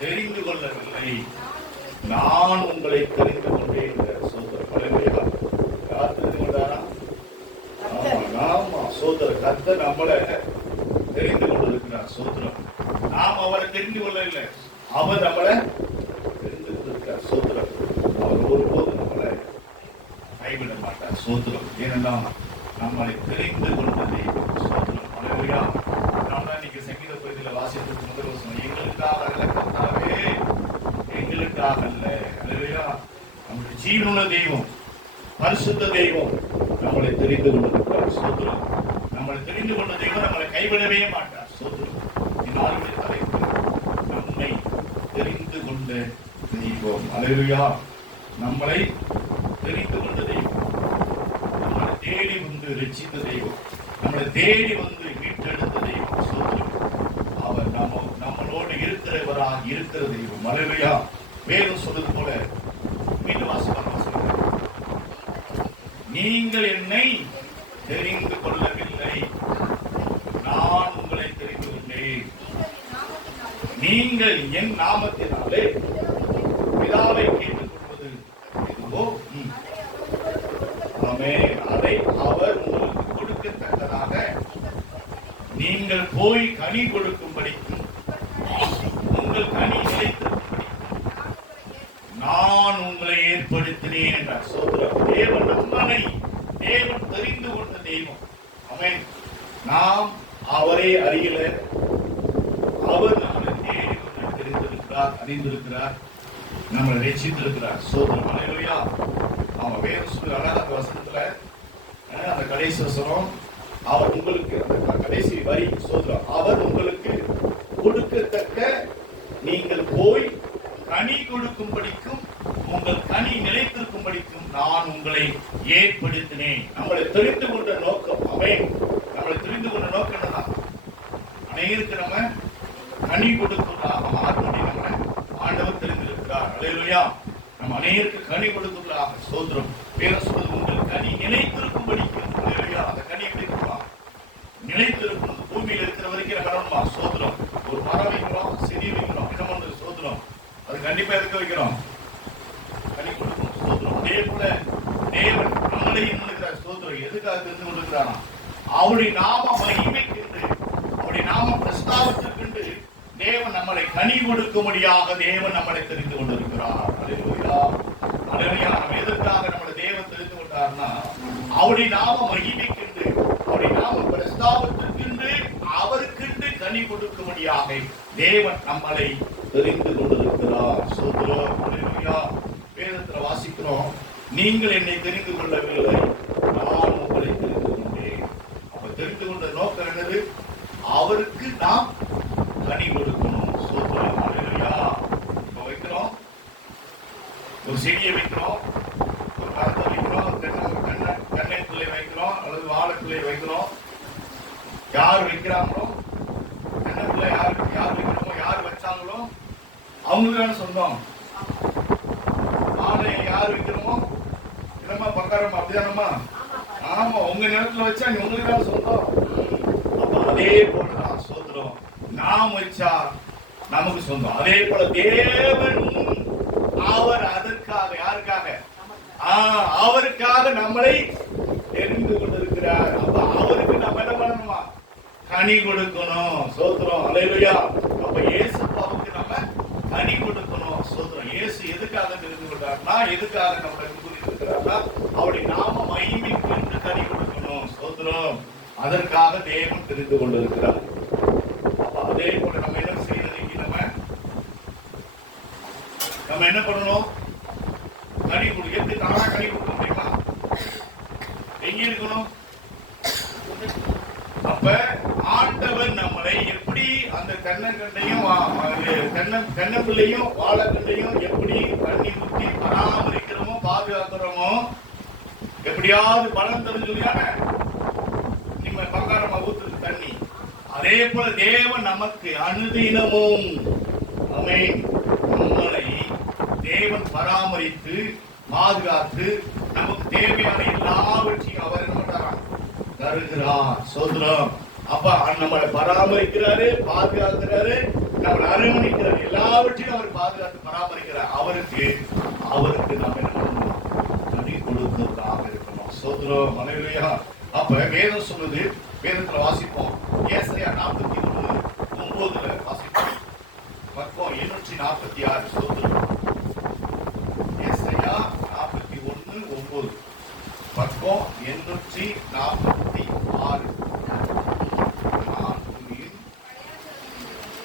தெரிந்து கொள்ளவில்லை, நான் உங்களை தெரிந்து கொண்டேன். யார் தெரிந்து கொண்டாரா? ஆமா, சோதரர் கர்த்தர் நம்மளை தெரிந்து கொண்டிருக்கிறார். சோதரம், நாம் அவரை தெரிந்து கொள்ளவில்லை, அவர் நம்மளை தெரிந்து கொண்டிருக்கிறார். சோதரம், அவர் ஒருபோது நம்மளை கைவிட மாட்டார். சோதரம், ஏனென்றால் நம்மளை தெரிந்து கொண்டதை. சோதரம், அல்லேலூயா. நாம் இன்னைக்கு சங்கீத பகுதியில் வாசித்து முதல் வசனம், எங்களுக்காக அல்ல கர்த்தாவே, எங்களுக்காக அல்ல. அல்லேலூயா. நம்முடைய ஜீவனுள்ள தெய்வம், பரிசுத்த தெய்வம் நம்மளை தெரிந்து கொண்டிருக்கிறார். சோதரம், நம்மளை தெரிந்து கொண்ட தெய்வம் நம்மளை கைவிடவே மாட்டார். சோதரம், இந்நாளுடைய தலைப்பு நம்மை தெரிந்து கொண்ட தெய்வம். அல்லேலூயா. நம்மளை தெரிந்து கொண்ட தெய்வம், நம்மளை தேடி வந்து ரட்சித்த தெய்வம், நம்மளை தேடி வந்து மீட்டெடுத்த தெய்வம். சோதரம், அவர் நம்மளோடு இருக்கிறவராக இருக்கிற தெய்வம். அல்லேலூயா. வேதம் சொல்றது போல மீண்டும் வாசிக்கலாம். நீங்கள் என்னை தெரிந்து கொள்ளவில்லை, நான் உங்களை தெரிந்து கொண்டேன். நீங்கள் என் நாமத்தினாலே பிதாவை கேட்டுக் கொள்வது எதுவோ அதை அவர் உங்களுக்கு கொடுக்கத்தக்கதாக நீங்கள் போய் கனி கொடுக்கும்படிக்கும் உங்கள் கனி நிலைத்திருக்கும்படி நான் உங்களை ஏற்படுத்தினேன் என்றார். சோதரம், தேவன் நம்மை தேவன் தெரிந்து கொண்ட தெய்வம். ஆமென். நாம் அவரை அறியல, அவர் நம்மளை தேடி கொண்டு தெரிந்திருக்கிறார், அறிந்திருக்கிறார், நம்மளை ரட்சித்திருக்கிறார். சோதரம், அல்லேலூயா. அவன் வேற சொல்ற அழகான வசனத்துல அந்த கடைசி வசனம், அவர் உங்களுக்கு, அந்த கடைசி வரி சோதரம், அவர் உங்களுக்கு கொடுக்கத்தக்க நீங்கள் போய் கனி கொடுக்கும்படிக்கும் உங்கள் கனி நிலைத்திருக்கும்படிக்கும் நான் உங்களை ஏற்படுத்தினேன். நம்மளை தெரிந்து கொண்ட நோக்கம், அவன் நம்மளை தெரிந்து கொண்ட நோக்கம் என்னதான்? அனைவருக்கு நம்ம கனி கொடுக்கிறதாக மாறுபடி நம்மளை ஆண்டவர் தெரிந்திருக்கிறார். அல்லேலூயா. நம்ம அனைவருக்கு கனி கொடுக்கிறதாக. சோதரம், வேற சொல்றது உங்கள் கனி நிலைத்திருக்கும்படிக்கும். அல்லேலூயா. அந்த கனி எப்படி இருக்கலாம்? நிலைத்திருக்கும். பூமியில் இருக்கிற வரைக்கும் கடவுமா. சோதரம், ஒரு மரம் வைக்கிறோம், செடி வைக்கிறோம், என்ன பண்றது? சோதரம், அது கண்டிப்பா எதுக்கு வைக்கிறோம்? கனி கொடுக்கும். சோதரம், அதே போல தேவன் நம்மளை இருக்கிற சோதரம் எதுக்காக தெரிந்து கொண்டிருக்கிறானா? அவருடைய நாம மகிமைக்கென்று, அவருடைய நாம பிரஸ்தாபத்திற்கென்று தேவன் நம்மளை கனி கொடுக்கும்படியாக தேவன் நம்மளை தெரிந்து கொண்டிருக்கிறார். அல்லேலூயா. அல்லேலூயா. நம்ம எதற்காக நம்மளை தேவன் தெரிந்து கொண்டார்னா, அவருடைய நாம மகிமைக்கென்று, அவருடைய நாம பிரஸ்தாபத்திற்கென்று, அவருக்கென்று கனி கொடுக்கும்படியாக தேவன் நம்மளை தெரிந்து கொண்டிருக்கிறார். சோதரம், அல்லேலூயா. வேதத்துல வாசிக்கிறோம், நீங்கள் என்னை தெரிந்து கொள்ளவில்லை, நான் உங்களை தெரிந்து கொண்டேன். அப்ப தெரிந்து கொண்ட நோக்கம் என்னது? அவருக்கு நாம் கனி கொடுக்கணும். சோதரம், அல்லேலூயா. இப்ப வைக்கிறோம், ஒரு செடியை வைக்கிறோம், ஒரு மரத்தை வைக்கிறோம், கண்ணை பிள்ளை வைக்கிறோம், அல்லது வாழை பிள்ளை வைக்கிறோம். யார் வைக்கிறாங்களோ, கண்ணை பிள்ளை யார் வைக்கிறோமோ, யார் வச்சாங்களோ அவங்களுக்கான சொந்தம். ஆனை யார் வைக்கிறோமோ என்னமா பக்காரமா, அப்படிதானம்மா? ஆமா, உங்க நேரத்துல வச்சா நீ உங்களுக்கான சொந்தம். அப்ப அதே போலதான் சோதரம், நாம் வச்சா நமக்கு சொந்தம். அதே போல தேவன் அவர் அதற்காக, யாருக்காக? அவருக்காக நம்மளை தெரிந்து கொண்டிருக்கிறார். அப்ப அவருக்கு நம்ம என்ன பண்ணணுமா? கனி கொடுக்கணும். சோதரம், அல்லேலூயா. அப்ப இயேசுவுக்கு நம்ம கனி கொடுக்கணும். சோதரம், இயேசு எதுக்காக தெரிந்து கொண்டார்னா, எதுக்காக நம்மளை இருக்கிறார்னா, அவருடைய நாம மகிமைக்கு என்று கனி கொடுக்கணும். சோதரம், அதற்காக தேவன் தெரிந்து கொண்டிருக்கிறார். அதே போல நம்ம என்ன செய்யறது? நம்ம என்ன பண்ணணும்? கனி கொடுக்க. தானா கனி கொடுக்க முடியுமா? எங்க இருக்கணும்? அப்ப ஆண்டவர் நம்மளை எப்படி அந்த தென்னங்கண்டையும் தென்னப்பிள்ளையும் வாழைக்கண்டையும் எப்படி தண்ணி ஊற்றி பராமரிக்கிறோமோ, பாதுகாக்கிறோமோ, எப்படியாவது பலன் தெரிஞ்சுதானே நம்ம பங்காரமா ஊத்துறது தண்ணி. அதே போல தேவன் நமக்கு அனுதினமும் நம்மளை தேவன் பராமரித்து பாதுகாத்து நமக்கு தேவையான எல்லாவற்றையும் அவர் என்ன பண்றார்? தருகிறார். சோதரம். அப்ப நம்மளை பராமரிக்கிறாரு, பாதுகாக்கிறாரு, நம்மளை அரவணைக்கிறார், எல்லாவற்றையும் அவர் பாதுகாத்து பராமரிக்கிறார். அவருக்கு நாம் என்ன பண்ணணும்? நன்றி கொடுக்கிறதாக இருக்கணும். சோதரம். அல்லேலூயா. அப்ப வேதம் சொல்லுது, வேதத்துல வாசிப்போம், ஏசாயா 41:9 வாசிப்போம். பக்கம் 846. சோதரம். ஏசாயா 41:9 பக்கம் 846.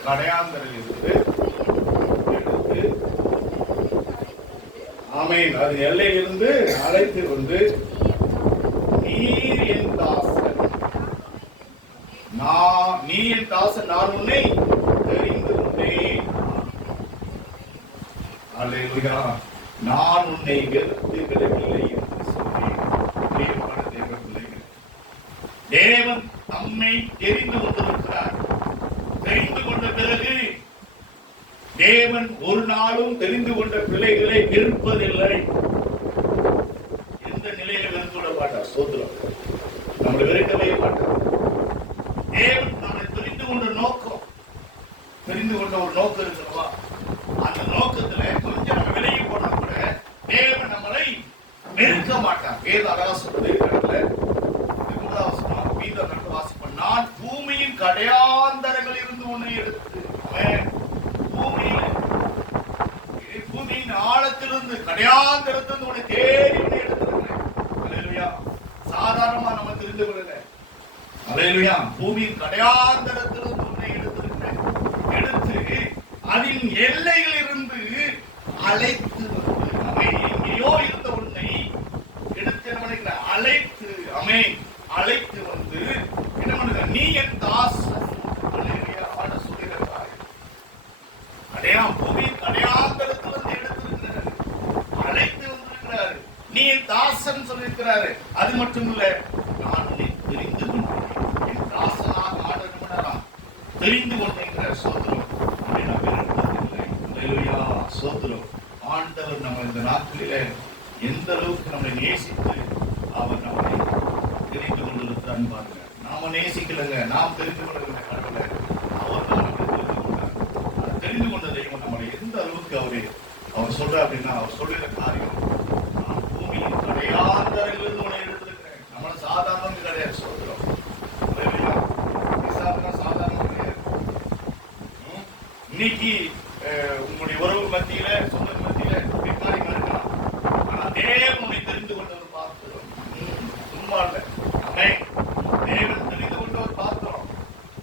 கடையாந்தரில் இருந்து எடுத்து, ஆமென், அது எல்லையிலிருந்து அழைத்து வந்து, நீர் என் தாசன், நீ என் தாசன், நான் உன்னை தெரிந்து கொண்டேன். அல்லேலூயா. நான் உன்னை வெறுத்து விடவில்லை என்று சொன்னேன். பிரியமான தேவ பிள்ளைகளே, தேவன் நம்மை தெரிந்து கொண்டிருக்கிறார். தெரிந்து கொண்ட பிறகு தேவன் ஒரு நாளும் தெரிந்து கொண்ட பிள்ளைகளை வெறுப்பதில்லை. எந்த நிலையில வெறுத்து விட மாட்டார். சோதரம். நம்மளை வெறுக்கவே மாட்டார். தேவன் நம்மளை தெரிந்து கொண்ட நோக்கம், தெரிந்து கொண்ட ஒரு நோக்கம் இருக்கிறவா, அந்த நோக்கத்துல கொஞ்சம் நம்ம விலகி போனா கூட தேவன் நம்மளை வெறுக்க மாட்டார். வேத அகாசப்பது வாசிப்போம். நான் பூமியின் கடையாந்தரங்களில் இருந்து உன்னை எடுத்து, பூமியின் ஆழத்திலிருந்து கடையாந்தரத்திலிருந்து உன்னை தேடி உன்னை எடுத்திருக்கிறேன். அல்லேலூயா. சாதாரணமா நம்ம தெரிந்து கொள்ளல. அல்லேலூயா. பூமியின் கடையாந்தரத்திலிருந்து உன்னை எடுத்திருக்கிறேன். எடுத்து அதன் எல்லையில் இருந்து அழைத்து வந்து, எங்கேயோ இருந்த உன்னை எடுத்து என்ன பண்ணிக்கிற, அழைத்து, அழைத்து வந்து என்ன பண்ணுங்க, நீ என் தாசன். பூமியின் கடையாந்தரத்திலிருந்து எடுத்திருக்கிறார், அழைத்து வந்திருக்கிறார். நீ என் தாசன் சொல்லியிருக்கிறாரு. அது மட்டும் இல்ல, நான் உன்னை தெரிந்து கொண்டேன். என் தாசனாக ஆடணும் தெரிந்து கொண்டேன். சோதரம். சோதரம். ஆண்டவர் நம்ம இந்த நாட்களிலே எந்த அளவுக்கு நம்மளை நேசித்து அவர் நம்மை தெரிந்து கொண்டிருக்கிறான்னு பாருங்க. நாம நேசிக்கலங்க, நாம் தெரிந்து கொள்ளவில்லை. கடவுளை அவர் தான் நம்மை தெரிந்து கொண்டார். தெரிந்து கொண்ட தெய்வம் நம்மளை எந்த அளவுக்கு அவர் சொல்ற அப்படின்னா, அவர் சொல்லுகிற காரியம், நான் பூமியின் கடையாந்தரங்களிலிருந்து உன்னை எடுத்திருக்கிறேன். நம்மள சாதாரணம் கிடையாது. சொல்கிறோம் சாதாரணம் கிடையாது. இன்னைக்கு உங்களுடைய உறவு மத்தியில, சொந்த மத்தியில காரியமா இருக்கலாம். ஆனா தேவன் உன்னை தெரிந்து கொண்டவர் பார்க்கிறோம். சும்மா இல்ல, தேவன் தெரிந்து கொண்டவர் பார்க்கிறோம்.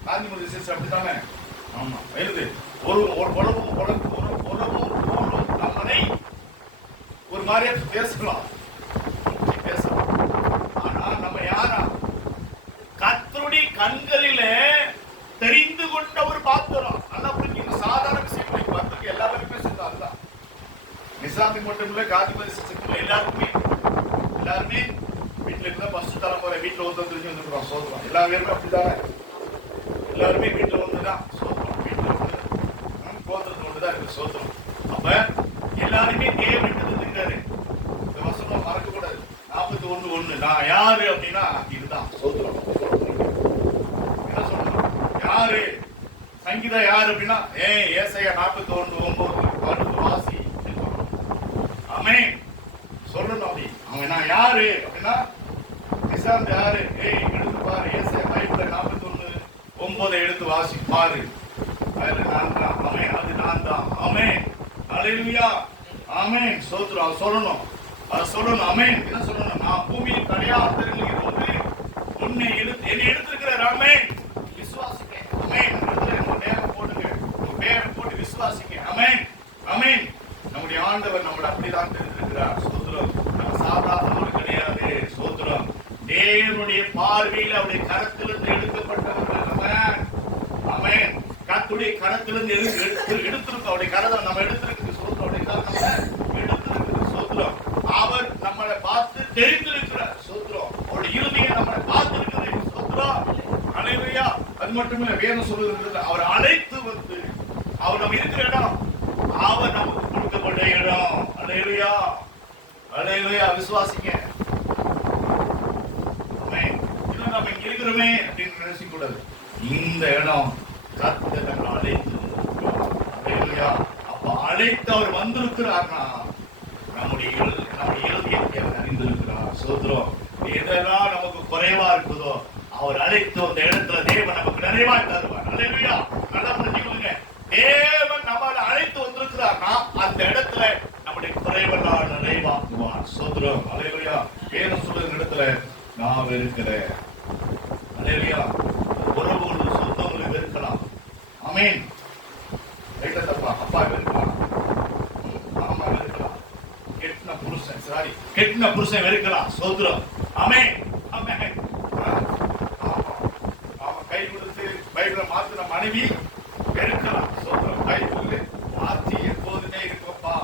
காந்திமதி சிஸ்டர் அப்படித்தானே? ஆமா. எழுது ஒரு உறவும் நம்மனை ஒரு மாதிரியா பேசலாம், ஆனா நம்ம யாரா? கர்த்தருடைய கண்களில தெரிந்து கொண்டவர் பார்க்கிறோம். அதான் புரிஞ்சுங்க. சாதாரண விஷயம் பார்த்து எல்லாருமே பேசுறது அதுதான். நிசாந்தி மட்டும் இல்ல, காந்திமதி சிஸ்டர் எல்லாருமே வீட்டுல இருந்தா ஃபர்ஸ்ட் தலைமுறை வீட்டுல ஒருத்தர் தெரிஞ்சு வந்துருக்கோம். சோதரம். எல்லா பேருமே அப்படித்தானே? எல்லாருமே வீட்டுல ஒண்ணுதான். சோதரம். வீட்டுல ஒண்ணு கோத்திரத்துல ஒண்ணுதான் இருக்கு. சோதரம். அப்ப எல்லாருமே தேவன் இருக்காரு. இந்த வசனம் மறக்க கூடாது. 41:1 நான் யாரு அப்படின்னா இதுதான். சோதரம். என்ன சொல்றோம்? யாரு? சங்கீதா யாரு அப்படின்னா ஏசாயா 41:9 வாசி. ஆமென். சொல்லணும் அப்படி. அவன் நான் யாரு அப்படின்னா நிசாந்த் யாரு? எடுத்து பாரு. ஏசாயா பைபிள்ல 41:9 எடுத்து வாசி பாரு. அதுல நான் தான். ஆமென். அது நான் தான். ஆமென். அல்லேலூயா. ஆமென். சோத்ரம். சொல்லணும். அது சொல்லணும். ஆமென். என்ன சொல்லணும்? நான் பூமியின் கடையாந்தரங்களில் இருந்து உன்னை என்னை எடுத்திருக்கிறார். ஆமென். விசுவாசிக்க. ஆமென். உங்க நேரம் போடுங்க. உங்க பேரை போட்டு விசுவாசிக்க. ஆமென். ஆமென். நம்முடைய ஆண்டவர் நம்மளை அப்படிதான் தெரிந்திருக்கிறார். சோத்ரம். நம்ம சாதாரணவர் கிடையாது. சோத்ரம். தேவனுடைய பார்வையில் அவருடைய கரத்திலிருந்து எடுக்கப்பட்டவர்கள். ஆமென். கர்த்தருடைய கரத்திலிருந்து எடுத்திருக்கோம். அவருடைய கரத்தை நம்ம எடுத்திருக்கு. சோத்ரம். அவருடைய கரத்தை எடுத்திருக்கு. சோத்ரம். அவர் நம்மளை பார்த்து தெரிந்திருக்கிறார். சோத்ரம். அவருடைய இறுதியை நம்மளை பார்த்திருக்கிறது. சோத்ரம். அல்லேலூயா. அது மட்டும் இல்ல, வேதம் சொல்லுகிறது, அவர் அழைத்து வந்து அவர் நம்ம இருக்கிற இடம், அவர் நமக்கு கொடுக்கப்பட்ட இடம். அல்லேலூயா. அல்லேலூயா. விசுவாசிங்க. நம்ம இங்க இருக்கிறோமே அப்படின்னு நினைச்சு கூடாது. இந்த இடம் கர்த்தர் நம்மளை அழைத்து அழைத்து அவர் வந்திருக்கிறார்னா நம்முடைய இறுதியத்தை அவர் அறிந்திருக்கிறார். சோதரம் எதெல்லாம் நமக்கு குறைவா இருக்குதோ அவர் அழைத்து அந்த இடத்துல தேவன் நமக்கு நிறைவாய் தருவார். அல்லேலூயா. நல்லா புரிஞ்சுக்கோங்க. தேவன் நம்மளை அழைத்து வந்திருக்கிறார்னா அந்த இடத்துல நம்முடைய குறைவெல்லாம் நிறைவாக்குவார். சோதரம். அல்லேலூயா. வேதம் சொல்லுகிற இடத்துல நான் வெறுக்கிறேன். அல்லேலூயா. உறவுகள் சொந்தங்களை வெறுக்கலாம். ஆமென். ரைட்டா தப்பா? அப்பா வெறுக்கலாம், மாமா வெறுக்கலாம், கெட்டின புருஷன் வெறுக்கலாம். சோதரம். ஆமென். ஆமென். அவன் கை கொடுத்து பைபிளை மாத்தின மனைவி வெறுக்கலாம். சோதரம். பைபிள் மாற்றி எப்போதுமே இருக்கப்பா,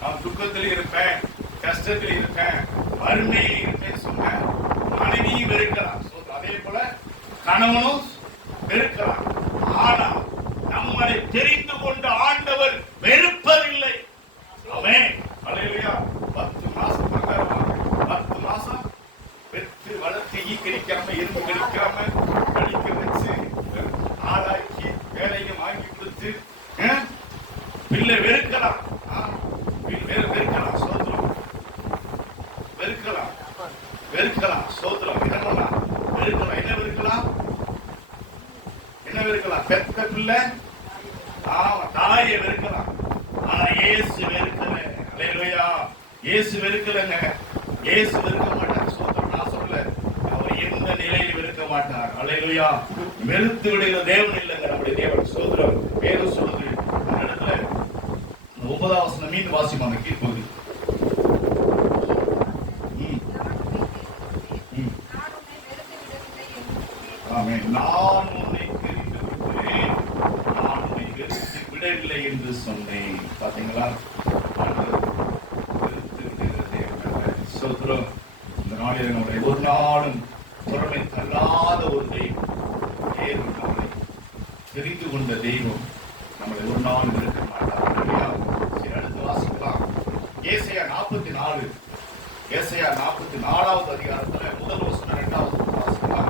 நான் துக்கத்தில் இருப்பேன், கஷ்டத்தில் இருப்பேன், வறுமையில் இருப்பேன் சொன்ன மனைவியும் வெறுக்கலாம். அதே போல கணவனும் வெறுக்கலாம். ஆனால் நம்மளை தெரிந்து கொண்ட ஆண்டவர் வெறுப்பதில்லை. ஆமென். அல்லேலூயா. 10 மாசம் 10 மாசம் பெற்று வளர்த்து ஈக்கடிக்காம இரும்பு கடிக்காம படிக்க வச்சு ஆளாக்கி வேலையும் வாங்கி கொடுத்து பிள்ளை வெறுக்கலாம். வெறுக்கலாம். சோதரம். வெறுக்கலாம். சோதரம். என்ன வெறுக்கலாம்? என்ன வெறுக்கலாம்? என்ன வெறுக்கலாம்? பெத்த பிள்ளை தாயை வெறுக்கலாம். ஆனா இயேசு வெறுக்கல. அல்லேலூயா. இயேசு வெறுக்கலங்க. இயேசு வெறுக்க மாட்டார். சோதரம். நான் சொல்ல அவர் எந்த நிலையில் வெறுக்க மாட்டார். அல்லேலூயா. வெறுத்து விடுகிற தேவன் இல்லைங்க நம்முடைய தேவன். சோதரம். வேதம் சொல்லுது அந்த இடத்துல 9ஆம் வசனம் மீண்டும் வாசிப்பாங்க. கீழ்ப்பகுதி. ஆமென். நான் உன்னை தெரிந்து விட்டேன், நான் உன்னை வெறுத்து விடவில்லை என்று சொன்னேன். பாத்தீங்களா? சோதரம். இந்த நாளில் நம்முடைய ஒரு நாளும் பொறுமை தள்ளாத ஒரு தெய்வம், நம்மளை தெரிந்து கொண்ட தெய்வம் நம்மளை ஒரு நாள் இருக்க மாட்டார். சரி, அடுத்து வாசிக்கலாம். ஏசாயா 44. ஏசாயா 44வது அதிகாரத்துல முதல் வசனம் 2வது வாசிக்கலாம்.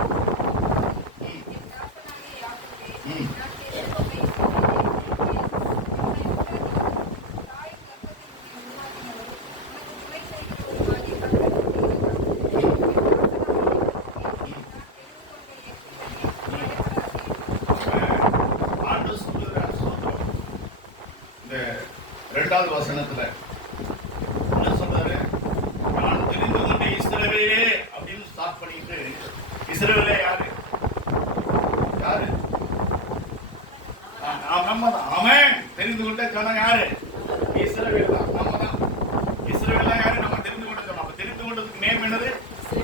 இரண்டாவது வசனத்துல என்ன சொல்றாரு? நான் தெரிந்து கொண்ட இஸ்ரவேலே அப்படின்னு ஸ்டார்ட் பண்ணிட்டு, இஸ்ரவேலே யாரு? யாரு? நம்ம தான். ஆமென். தெரிந்து கொண்ட ஜனம் யாரு? இஸ்ரவேல் தான். நம்ம தான். இஸ்ரவேல் யாரு? நம்ம தெரிந்து கொண்ட ஜனம். அப்ப தெரிந்து கொண்டதுக்கு நேம் என்னது?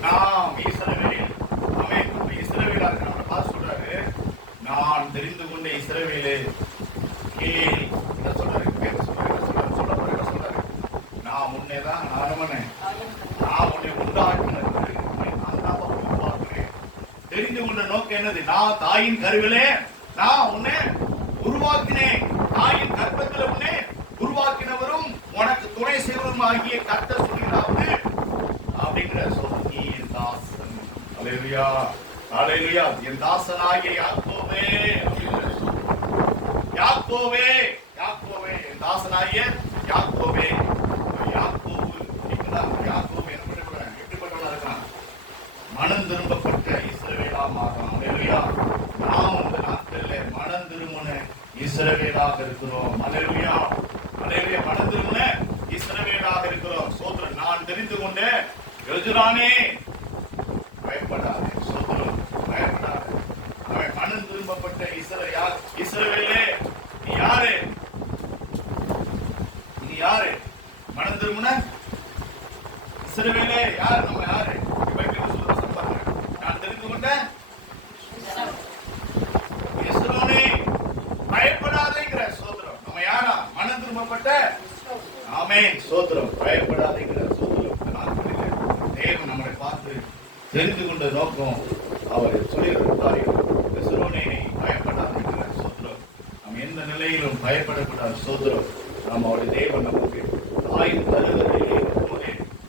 நாம் இஸ்ரவேல். ஆமென். இஸ்ரவேலா இருக்கு. நம்ம பார்த்து சொல்றாரு, நான் தெரிந்து கொண்ட இஸ்ரவேலே என்ன சொல்றாரு? நான் உன்னைதான் நான் உன்னை உண்டாக்கினேன். தெரிந்து கொண்ட நோக்கம் என்னது? நான் தாயின் கருவிலே நான் உன்னை உருவாக்கினேன். தாயின் கர்ப்பத்தில் உன்னை உருவாக்கினவரும் உனக்கு துணை செய்வரும் ஆகிய கர்த்தர் சொல்கிறாவது அப்படிங்கிற சொல்லி என் தாசன். அல்லேலூயா. அல்லேலூயா. என் தாசனாகிய யாக்கோபே. யாக்கோபே. யாக்கோபே. என் தாசனாகிய யாக்கோபே. யாக்கோபு எப்படிப்பட்டவனா இருக்கான்? மனம் திரும்பப்பட்ட இஸ்ரவேலா மாறான். அல்லேலூயா. நாம் இந்த நாட்களில் மனம் திரும்பின இஸ்ரவேலாக இருக்கிறோம். அல்லேலூயா. அல்லேலூயா. மனம் திரும்பின இஸ்ரவேலாக இருக்கிறோம். சோதரன். நான் தெரிந்து கொண்டேன் எஜுரானே, பயப்படாதே. சோதரன், பயப்படாதே. அவன் மனம் திரும்பப்பட்ட இஸ்ரவேலே. நீ யாரு? நீ யாரு? மனம் திரும்பின இஸ்ரவேலே யார்? நம்ம யாரு? நான் தெரிந்து கொண்டேன் இஸ்ரவேலே, பயப்படாதேங்கிற. சோதரம். நம்ம யாரா? மனம் திரும்பப்பட்ட. ஆமென். சோதரம். பயப்படாதேங்கிற. சோதரம். தேவன் நம்மளை பார்த்து தெரிந்து கொண்ட நோக்கம் அவர் சொல்லியிருக்கிறார். இஸ்ரவேலே பயப்படாதேங்கிற. சோதரம். நம்ம எந்த நிலையிலும் பயப்படக்கூடாது. சோதரம். நம்ம அவருடைய தேவன் நமக்கு தாயின் கருவறையிலே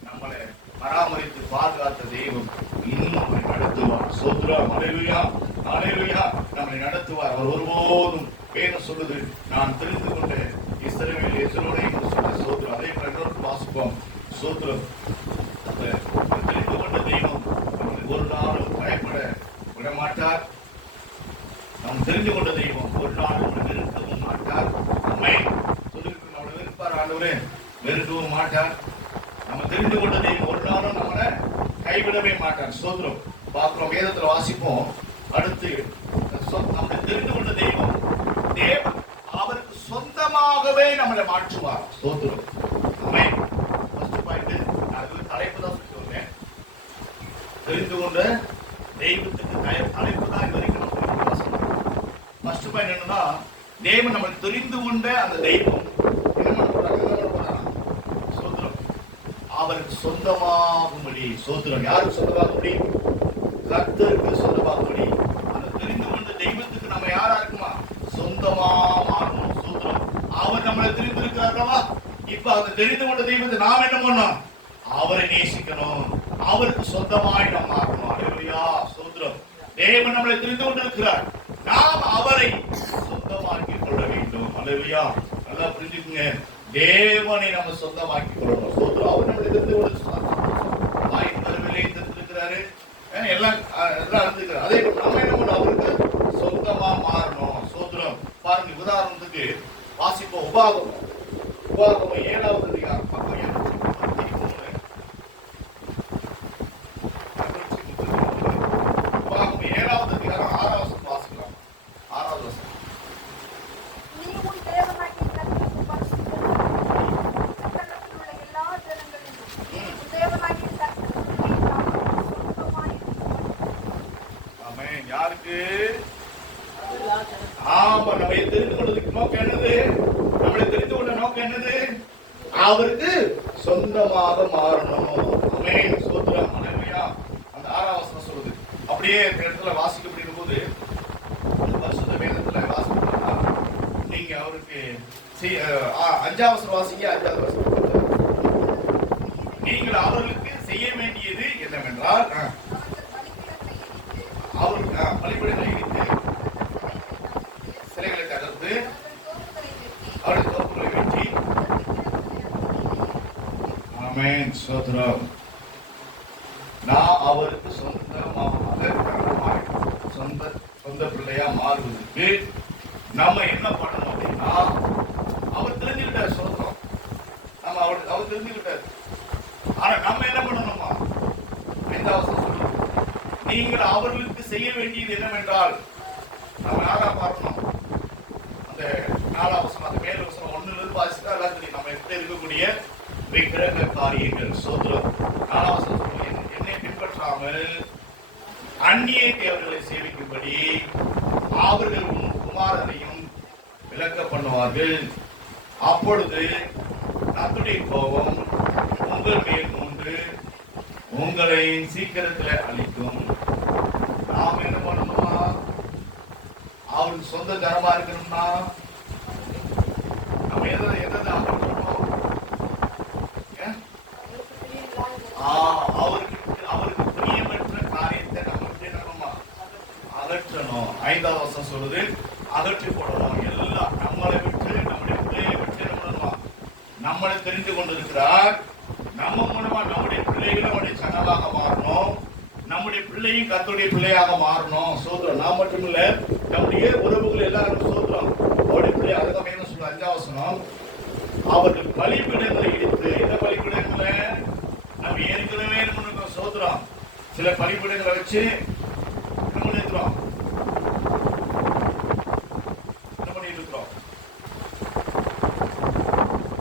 நம்மளை பராமரித்து பாதுகாத்த தெய்வம் இன்னும் நம்மை நடத்துவார். சோத்ரம். அல்லேலூயா. அல்லேலூயா. நம்மை நடத்துவார். அவர் ஒருபோதும் வேதம் சொல்லுது, நான் தெரிந்து கொண்ட இஸ்ரவேலே வாசிப்போம். சோத்திரம். தெரிந்து கொண்ட தெய்வம் நம்மளை ஒரு நாளும் பயப்பட விடமாட்டார். நாம் தெரிந்து கொண்ட தெய்வம் ஒரு நாள் நம்மளை வெறுக்கவும் மாட்டார். நம்மை சொல்லிருக்கு, நம்மளை வெறுப்பார் ஆண்டவரே, வெறுக்கவும் மாட்டார். நம்ம தெரிந்து கொண்ட தெய்வம் ஒரு நாளும் நம்மளை கைவிடவே மாட்டார். சோத்திரம். பார்க்கிறோம், வேதத்துல வாசிப்போம். அடுத்து நம்மளை தெரிந்து கொண்ட தெய்வம் தேவன் அவருக்கு சொந்தமாகவே நம்மளை மாற்றுவார். சோத்திரம். ஆமென். ஃபர்ஸ்ட் பாயிண்ட், அது தலைப்பு தான் சொல்றேன். தெரிந்து கொண்ட தெய்வத்துக்கு தலைப்பு தான் இது வரைக்கும் நம்ம ஃபர்ஸ்ட் பாயிண்ட் என்னன்னா, தேவன் நம்ம தெரிந்து கொண்ட அந்த தெய்வம் என்ன பண்றாங்க? சோத்திரம். அவருக்கு சொந்தமாகும்படி. சோத்திரம். யாருக்கு சொந்தமாகும்படி? கர்த்தருக்கு சொந்தமாகும்படி. அந்த தெரிந்து கொண்ட தெய்வத்துக்கு நம்ம யாரா இருக்குமா? சொந்தமா மாறணும். சோத்திரம். அவர் நம்மளை தெரிந்திருக்கிறார்களா? இப்ப அந்த தெரிந்து கொண்ட தெய்வத்தை நாம் என்ன பண்ணணும்? அவரை நேசிக்கணும். அவருக்கு சொந்தமாய் நாம் மாறணும். அல்லேலூயா. சோத்திரம். தேவன் நம்மளை தெரிந்து கொண்டிருக்கிறார். நாம் அவரை சொந்தமாக்கிக் கொள்ள வேண்டும். அல்லேலூயா. நல்லா புரிஞ்சுக்குங்க. தேவனை நம்ம சொந்தமாக்கி கொள்ளணும். சோத்திரம். அவர் நம்மளை தெரிந்து கொண்டிருக்கிறார். வாயின் கருவிலே தெரிந்திருக்கிறாரு. எல்லாம் இருந்துக்கிறார். அதே போல நம்ம என்ன பண்ணணும்? அவருக்கு சொந்தமா மாறணும். சோத்திரம். பாருங்க, உதாரணத்துக்கு வாசிப்போம். உபாகமம் 7வது அதிகாரம் பக்கம் 233. உபாகமம் 7வது அதிகாரம் 6வது வசனம் வாசிக்கலாம். 6வது வசனம். நீ உன் தேவனாகிய கர்த்தருக்கு பரிசுத்தமாய் சகலத்தில் உள்ள எல்லா ஜனங்களிலும் உன் தேவனாகிய கர்த்தருக்கு சொந்தமாய். ஆமென். யாருக்கு? ஆமா, நம்ம தெரிந்து கொண்டதுக்கு நோக்கம் என்னது? நம்மளை தெரிந்து கொண்ட நோக்கம் என்னது? அவருக்கு சொந்தமாக மாறணும். ஆமென். சோத்திரம். அல்லேலூயா. அந்த 6வது வசனம் சொல்லுது. அப்படியே இந்த இடத்துல வாசிக்கப்படும் போது பரிசுத்த வேதத்துல வாசிக்கணும்னா நீங்க அவருக்கு 5வது வசனம் வாசிங்க. 5வது வசனம். நீங்கள் அவர்களுக்கு செய்ய வேண்டியது என்னவென்றால் அவருக்கு பலிபீடங்களை இடித்து சிலைகளை தகர்த்து அவருடைய தோப்புகளை வெட்டி. ஆமென். சோத்திரம். நான் அவருக்கு சொந்த பிள்ளையா மாறுவதற்கு நம்ம என்ன பண்ணணும் அப்படின்னா, அவர் தெரிஞ்சுக்கிட்டார். சோத்திரம். நம்ம அவர் தெரிஞ்சுக்கிட்டார். ஆனா நம்ம என்ன பண்ணணுமா? 5வது வசனம் சொல்லுது, நீங்கள் அவர்களுக்கு செய்ய வேண்டியது என்னவென்றால், நம்ம யாரா பார்க்கணும்? அந்த 4வது வசனம், அந்த மேல் வசனம் 1லிருந்து வாசித்தா எல்லாம் தெரியும். நம்ம எடுத்து இருக்கக்கூடிய விக்கிரக காரியங்கள். சோத்திரம். 4வது வசனம் சொல்லுங்க, என்னை பின்பற்றாமல் அந்நிய தேவர்களை சேவிக்கும்படி அவர்கள் உன் குமாரனையும் விலக்க பண்ணுவார்கள். அப்பொழுது கர்த்தருடைய கோபம் உங்கள் மேல் மூண்டு உங்களை சீக்கிரத்தில் அழிக்கும். நாம் என்ன பண்ணணுமா? அவருக்கு சொந்த தரமா இருக்கணும்னா நம்ம எதை அகற்றணும்? அவருக்கு பிரியமற்ற காரியத்தை நம்ம என்னமா அகற்றணும். 5வது வசனம் சொல்லுது, அகற்றி போடணும். எல்லாம் நம்மளை விட்டு, நம்முடைய பிள்ளையை விட்டு நம்மளை தெரிந்து கொண்டிருக்கிறார். நம்ம மூலமா நம்முடைய பிள்ளைகளும் நம்முடைய சனலாக மாறணும். நம்முடைய பிள்ளையும் கர்த்தருடைய பிள்ளையாக மாறணும். சோத்திரம். நான் மட்டும் இல்ல, நம்முடைய உறவுகள் எல்லாரும் சோத்திரம் அவருடைய பிள்ளை. அதுதான் என்ன சொல்ல 5வது வசனம், அவர்கள் பலிபீடங்களை இடித்து. இந்த பலிபீடங்களை நம்ம ஏற்கனவே நம்ம சோத்திரம் சில பலிபீடங்களை வச்சு நம்ம இருக்கிறோம்.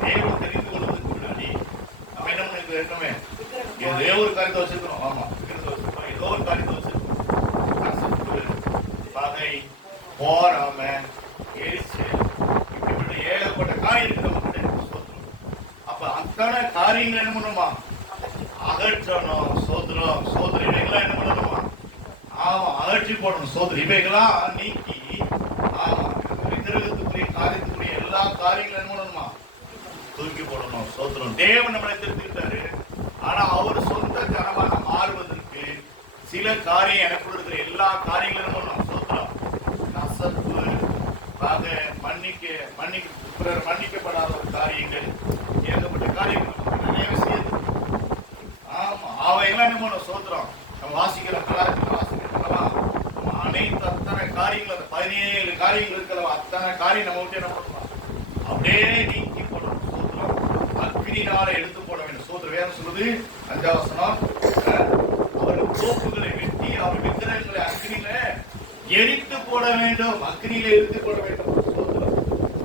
தேவன் தெரிந்து கொள்வதற்கு முன்னாடி நம்ம என்ன பண்ணிருக்கோம்? இருக்கமே ஏதோ ஒரு காரியத்தை வச்சிருக்கோம். ஆமா, ஏதோ ஒரு காரியத்தை வச்சிருக்கோம். பகை, போராம, எரிச்சல், இப்படிப்பட்ட ஏகப்பட்ட காரியம் இருக்கு நம்ம கிட்ட. அப்ப அத்தனை காரியங்கள் என்ன பண்ணுமா? அகற்றணும். சோத்திரம். சோதரி இவைகளா என்ன பண்ணணுமா? ஆமா, அகற்றி போடணும். சோதரி இவைகளா நீக்கி, ஆமா, விக்கிரகத்துக்குரிய காரியத்துக்குரிய எல்லா காரியங்களும் என்ன பண்ணணுமா? தூக்கி போடணும். சோத்திரம். தேவன் நம்மளை தெரிஞ்சுக்கிட்டாரு. ஆனா அவர் சொந்த ஜனமாக மாறுவதற்கு சில காரியம் எனக்கு இருக்கிற எல்லா காரியங்களும் என்ன பண்ணணும்? சோத்திரம். கசப்பு, பகை, மன்னிக்கப்படாத ஒரு காரியங்கள், ஏகப்பட்ட காரியங்கள் நிறைய வாசிக்கிற கலாச்சாரம் வாசிக்கிறோம். அனைத்து அத்தனை காரியங்கள், அந்த 17 காரியங்கள் இருக்கிறவா, அத்தனை காரியம் நம்ம விட்டு என்ன பண்ணலாம், அப்படியே நீக்கி போடணும். சோத்திரம். அக்கினினால எடுத்து போட வேண்டும். சோத்திரம். வேதம் சொல்லுது 5ஆம் வசனம், அவர்கள் தோப்புகளை வெட்டி அவர் விக்கிரகங்களை அக்கினியில எரித்து போட வேண்டும். அக்கினியில எரித்து போட வேண்டும். சோத்திரம்.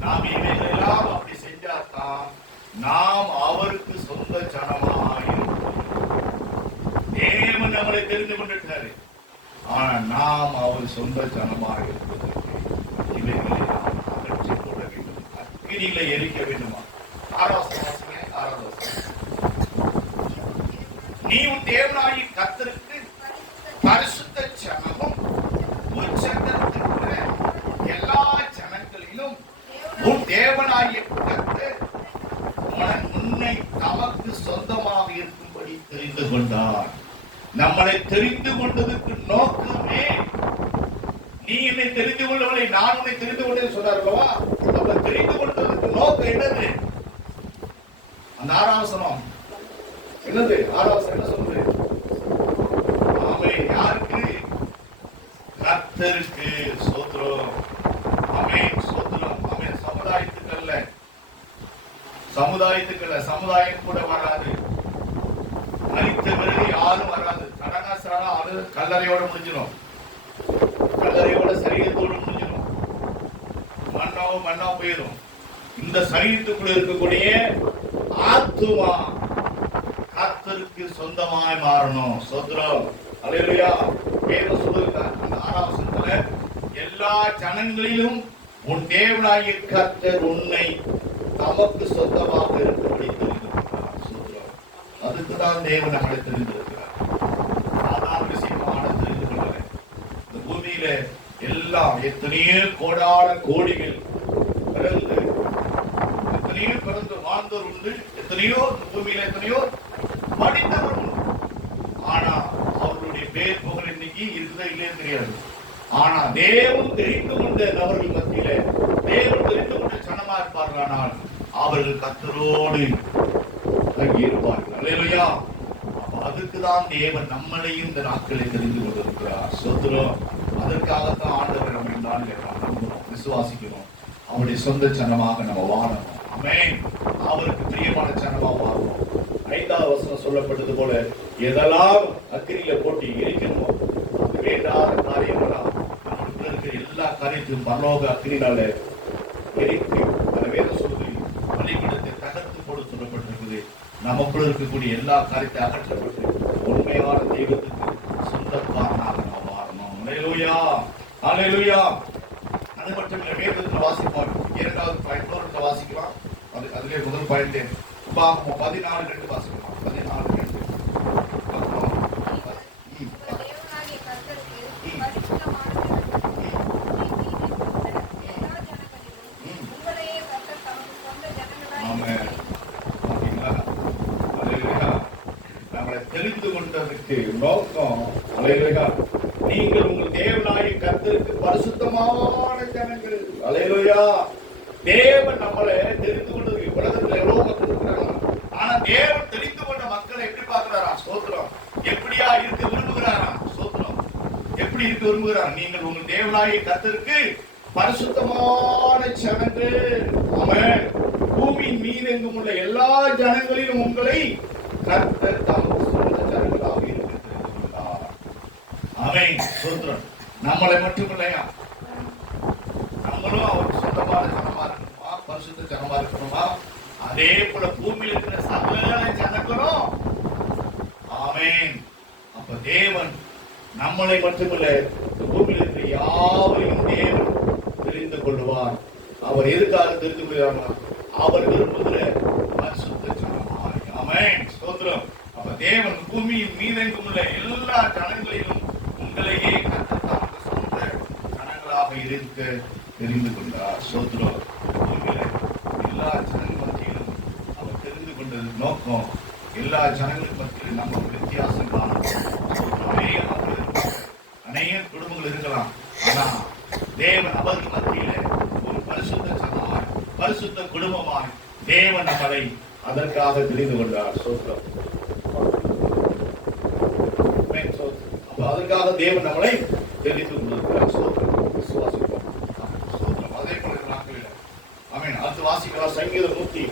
நாம் இவைகளெல்லாம் அப்படி செஞ்சாதான் நாம் அவருக்கு சொந்த ஜனமாய் இருப்போம். தேவன் நம்மளை தெரிந்து கொண்டிருக்காரு. ஆனா நாம் அவர் சொந்த ஜனமாக இருப்பதற்கு இவைகளை நாம் அகற்றி போட வேண்டும். அக்கினியில எரிக்க வேண்டுமா? 6ஆம் வசனம். நீ உன் தேவனாகிய கர்த்தருக்கு பரிசுத்த ஜனமும் உச்சத்திற்கிற எல்லா ஜனங்களிலும் உன் தேவனாகிய கர்த்தர் உன்னை தமக்கு சொந்தமாக இருக்கும்படி தெரிந்து கொண்டார். நம்மளை தெரிந்து கொண்டதற்கு நோக்கமே, நீ என்னை தெரிந்து கொள்ளவில்லை, நான் உன்னை தெரிந்து கொண்டேன் சொன்னார்களா? அப்ப தெரிந்து கொண்டதற்கு நோக்கம் என்னது? அந்த 6ஆம் வசனம் என்னது? 6ஆம் வசனம் என்ன சொல்லுது? ஆமென். யாருக்கு? கர்த்தருக்கு. ஸ்தோத்திரம். ஆமென். ஸ்தோத்திரம். ஆமென். சமுதாயத்துக்கல்ல, சமுதாயம் கூட வராது. மரித்த பிறகு யாரும் வராது. கடனாசாரம் அது கல்லறையோட முடிஞ்சிடும். கல்லறையோட சரீரத்தோடு முடிஞ்சிடும். மண்ணா போயிடும். இந்த சரீரத்துக்குள்ள இருக்கக்கூடிய ஆத்துமா கர்த்தருக்கு சொந்தமாய் மாறணும். ஸ்தோத்திரம். அல்லேலூயா. வேதம் சொல்லுது அந்த 6ஆம் வசனத்துல, எல்லா ஜனங்களிலும் உன் தேவனாகிய கர்த்தர் உன்னை தமக்கு சொந்தமாக இருக்கும்படி தெரிந்து கொண்டார். சொல்றார். அதுக்குதான் தேவன் நம்மளை தெரிந்திருக்கிறார். சாதாரண விஷயமான தெரிந்து கொள்ளல. இந்த பூமியில எல்லாம் எத்தனையோ கோடான கோடிகள் பிறந்து, எத்தனையோ பிறந்து வாழ்ந்தவர் உண்டு, எத்தனையோ பூமியில எத்தனையோ படித்தவர் உண்டு. ஆனா அவர்களுடைய பேர் புகழ் இன்னைக்கு இருக்குதா இல்லையே தெரியாது. ஆனா தேவன் தெரிந்து கொண்ட நபர்கள் மத்தியில தேவன் தெரிந்து கொண்ட சனமா இருப்பார்களானால் அவர்கள் கர்த்தரோடு இருப்பார்கள். அல்லேலூயா. அதுக்குதான் தேவன் நம்மளையும் இந்த நாட்களை தெரிந்து கொண்டிருக்கிறார். ஸ்தோத்திரம். அதற்காகத்தான் ஆண்டவர் நம்ம இந்த நாளிலே நம்புறோம், விசுவாசிக்கிறோம். அவருடைய சொந்த சனமாக நம்ம வாழணும். ஆமென். அவருக்கு பிரியமான சனமா வாழணும். 5ஆம் வசனம் சொல்லப்பட்டது போல, எதெல்லாம் அக்கினியில போட்டு எரிக்கணுமோ அது வேண்டாத காரியங்களா நமக்குள்ள இருக்கிற எல்லா காரியத்தையும் பரலோக அக்கினினால எரித்து, அந்த வேதம் சொல்லுது, பலிபீடத்தை தகர்த்து போட சொல்லப்பட்டிருக்குது. நமக்குள்ள இருக்கக்கூடிய எல்லா காரியத்தை அகற்றப்பட்டு உண்மையான தெய்வத்துக்கு சொந்தக்காரனாக நாம் வாழணும். அல்லேலூயா. அல்லேலூயா. அது மட்டும் இல்லை, வேதத்தில் வாசிப்போம். 2வது பாயிண்ட் வாசிக்கலாம். அதுல முதல் பாயிண்ட் உபாகமம் 14:2 வாசிக்கலாம். 14:2. நம்மளை தெரிந்து கொண்டதற்கு நோக்கம், அல்லேலூயா, நீங்கள் உங்கள் தேவனாகிய கர்த்தருக்கு பரிசுத்தமான ஜனங்கள். அல்லேலூயா. தேவன் நம்மளை தெரிந்து கொண்டது. உலகத்துல எவ்வளவு மக்கள் இருக்கிறாங்க. ஆனா தேவன் தெரிந்து கொண்ட மக்களை எப்படி பார்க்கிறாரா? ஸ்தோத்திரம். எப்படியா இருக்க விரும்புகிறாரா? ஸ்தோத்திரம். எப்படி இருக்க விரும்புகிறார்? நீங்கள் உங்கள் தேவனாகிய கர்த்தருக்கு பரிசுத்தமான ஜனங்கள். ஆமென். பூமியின் மீது எங்கும் உள்ள எல்லா ஜனங்களிலும் உங்களை கர்த்தர் தமக்கு சொந்த ஜனங்களாக இருக்கிறார். ஆமென். ஸ்தோத்திரம். நம்மளை மட்டும் இல்லையா, நம்மளும் அவருக்கு சொந்தமான ஜனமா இருக்கணுமா, பரிசுத்த ஜனமா இருக்கணுமா? அதே போல பூமியில் இருக்கிற சகல ஜனங்களும். ஆமென். அப்ப தேவன் நம்மளை மட்டுமல்ல, பூமியில் இருக்கிற யாவரையும் தேவன் தெரிந்து கொள்வார். அவர் எதுக்காக தெரிந்து கொள்வார்? அவர் விரும்புகிற பரிசுத்த ஜனமாய். ஆமென். ஸ்தோத்திரம். அப்ப தேவன் பூமியின் மீதெங்கும் உள்ள எல்லா ஜனங்களிலும் உங்களையே கர்த்தர் தமக்கு சொந்த ஜனங்களாக இருக்க தெரிந்து கொண்டார். ஸ்தோத்திரம். எல்லா ஜனங்கள் மத்தியிலும் அவர் தெரிந்து கொண்டது நோக்கம், எல்லா ஜனங்களுக்கு மத்தியிலும் நம்ம ஒரு வித்தியாசம் காணணும். அநேக குடும்பங்கள் இருக்கலாம். ஆனா தேவன் அவர்கள் மத்தியில ஒரு பரிசுத்த ஜனமாய், பரிசுத்த குடும்பமாய் தேவன் நம்மளை அதற்காக தெரிந்து கொண்டார். ஸ்தோத்திரம். அதற்காக தேவன் நம்மளை தெரிந்து கொண்டிருக்கிறார். சோத்திரம், விசுவாசிப்போம். சோத்திரம். அதே போல நாட்களில் ஆமென். அடுத்து வாசிக்கலாம் சங்கீதம் 135.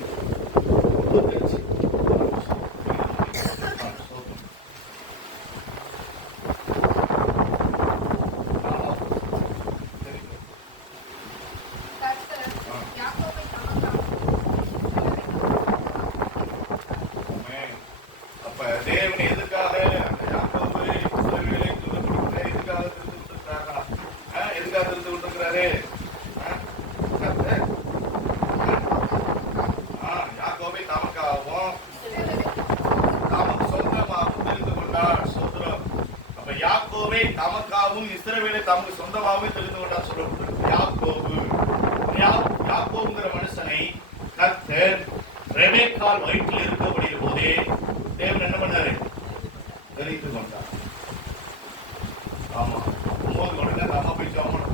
தேவன் எதுக்காக யாக்கோபு இஸ்ரவேலை துன்பப்படுத்த எதுக்காக திருந்து கொண்டிருக்கிறாரா? எதுக்காக திருந்து கொண்டிருக்கிறாரு? யாக்கோபை தமக்காகவும் தமக்கு சொந்தமாகவும் தெரிந்து கொண்டார். சோத்திரம். அப்ப யாக்கோபை தமக்காகவும் இஸ்ரவேலை தமக்கு சொந்தமாகவும் தெரிந்து கொண்டார் சொல்லப்பட்டிருக்கு. யாக்கோபுங்கிற மனுஷனை கர்த்தர் ரெபெக்காள் வயிற்றில் இருக்கக்கூடிய போதே தேவன் என்ன பண்ணாரு? தெரிந்து கொண்டார். ஆமா, 9 உடனே அந்த அம்மா போய் ஜெபம் பண்ண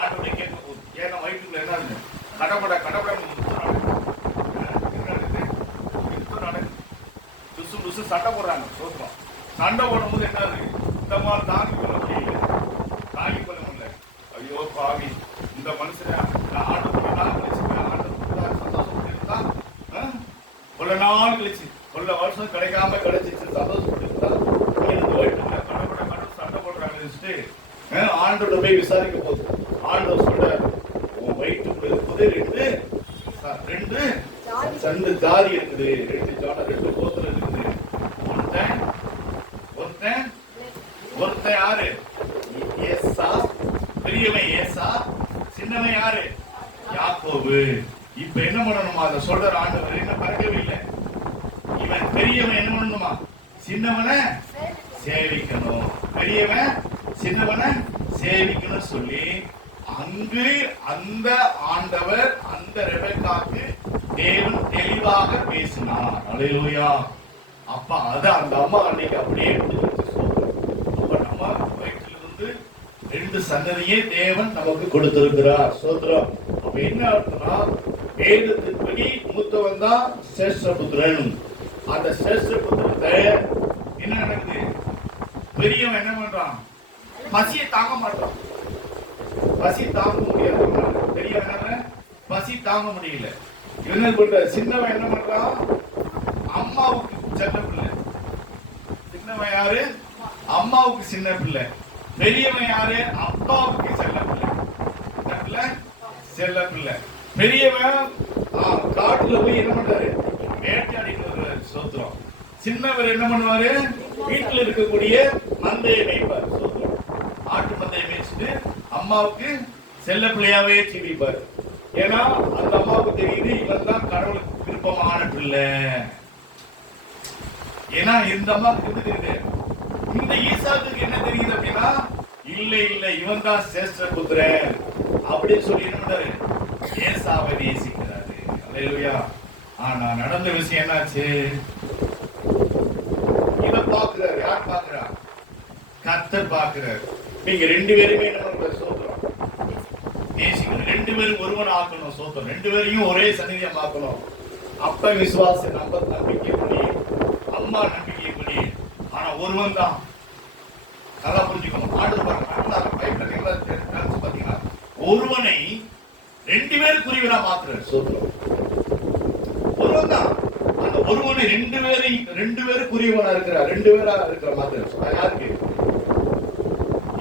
ஆண்டவரே கேட்க போகுது. ஏன்னா வயிற்றுக்குள்ள என்ன இருக்கு? கடப்பட சண்டை போடுறாங்க. சோத்திரம். சண்டை போடும்போது என்ன இருக்கு? இந்த மாதிரி தாங்கி கொள்ள முடியல. ஐயோ பாவி, இந்த மனுஷனை கொள்ள நாள் கழிச்சு கொள்ள வருஷம் கிடைக்காம கிடைச்சிச்சு சந்தோஷப்பட்டு சண்டை போடுறாங்க. ஆண்டோட போய் விசாரிக்க போகுது. ஆண்டவர் சொல்ற உன் வயிற்றுக்குள்ள இருக்குது ரெண்டு ஜாதி இருக்குது, 2 கோத்திரம் இருக்குது. ஒருத்தன் யாரு? ஏசா. பெரியவன் ஏசா, சின்னவன் யாரு? யாக்கோபு. இப்ப என்ன பண்ணணுமா? அதை சொல்ற ஆண்டவர் என்ன பறக்கவே இல்லை. இவன் பெரியவன் என்ன பண்ணணுமா? சின்னவனை சேவிக்கணும். பெரியவன் சின்னவனை சேவிக்கணும் சொல்லி அங்கு அந்த ஆண்டவர் அந்த ரெபெக்காக்கு தேவன் தெளிவாக பேசினார். அல்லேலூயா. அப்ப அது அந்த அம்மா அன்னைக்கு அப்படியே அப்ப நம்ம வயிற்றிலிருந்து 2 சந்ததியே தேவன் நமக்கு கொடுத்திருக்கிறார். சோத்திரம். அப்ப என்ன அர்த்தம்னா, வேதத்தின்படி மூத்தவன் தான் சேஷ்டபுத்திரன். அந்த சேஷ்டபுத்திரத்தை என்ன நடக்குது? பெரியவன் என்ன பண்றான்? பசியை தாங்க மாட்டான். பசி தாங்க முடியாது. பெரியவன் என்ன? பசி தாங்க முடியல. என்ன பண்ற? சின்னவன் என்ன பண்றான்? அம்மாவுக்கு சின்ன பிள்ளை. சின்னவன் யாரு? அம்மாவுக்கு சின்ன பிள்ளை. பெரியவன் யாரு? அப்பாவுக்கு செல்ல பிள்ளை. செல்ல பிள்ளை. பெரியவன் காட்டுல போய் என்ன பண்றாரு? வேட்டையாடிட்டு வருவாரு. சோத்திரம். சின்னவர் என்ன பண்ணுவாரு? வீட்டுல இருக்கக்கூடிய மந்தையை மேய்ப்பார். சோத்திரம். ஆட்டு மந்தையை மேய்ச்சிட்டு அம்மாவுக்கு செல்ல பிள்ளையாவே ஜீவிப்பார். ஏன்னா அந்த அம்மாவுக்கு தெரியுது இவன் தான் கடவுளுக்கு விருப்பமான பிள்ளை. ஏன்னா இந்த அம்மாவுக்கு தெரியுது. இந்த ஈசாக்கு என்ன தெரியுது அப்படின்னா, இல்ல இவன் தான் சேஷ்ட புத்திரன் அப்படின்னு சொல்லி என்ன பண்றாரு? ஏசாவை நேசிக்கிறாரு. அல்லேலூயா. ஆனா நடந்த விஷயம் என்னாச்சு? இத பாக்குறாரு. யார் பாக்குறா? கர்த்தர் பாக்குறாரு. நீங்க 2 பேருமே என்ன பண்ற? சோத்திரம். நேசிக்கணும். 2 பேரும் ஒருவன் ஆக்கணும். சோத்திரம். 2 பேரையும் ஒரே சந்நிதியா பார்க்கணும். அப்ப விசுவாச நம்பிக்கை படி, அம்மா நம்பிக்கை படி. ஆனா ஒருவன் தான். நல்லா புரிஞ்சுக்கணும். ஆண்டு பாத்தீங்கன்னா ஒருவனை 2 பேர் குறிவனா மாத்துறாரு. சோத்திரம். ஒருவன் தான். அந்த ஒருவனை 2 பேரும் குறிவனா இருக்கிறார். 2 பேரா இருக்கிற மாத்துறாரு. யாருக்கு?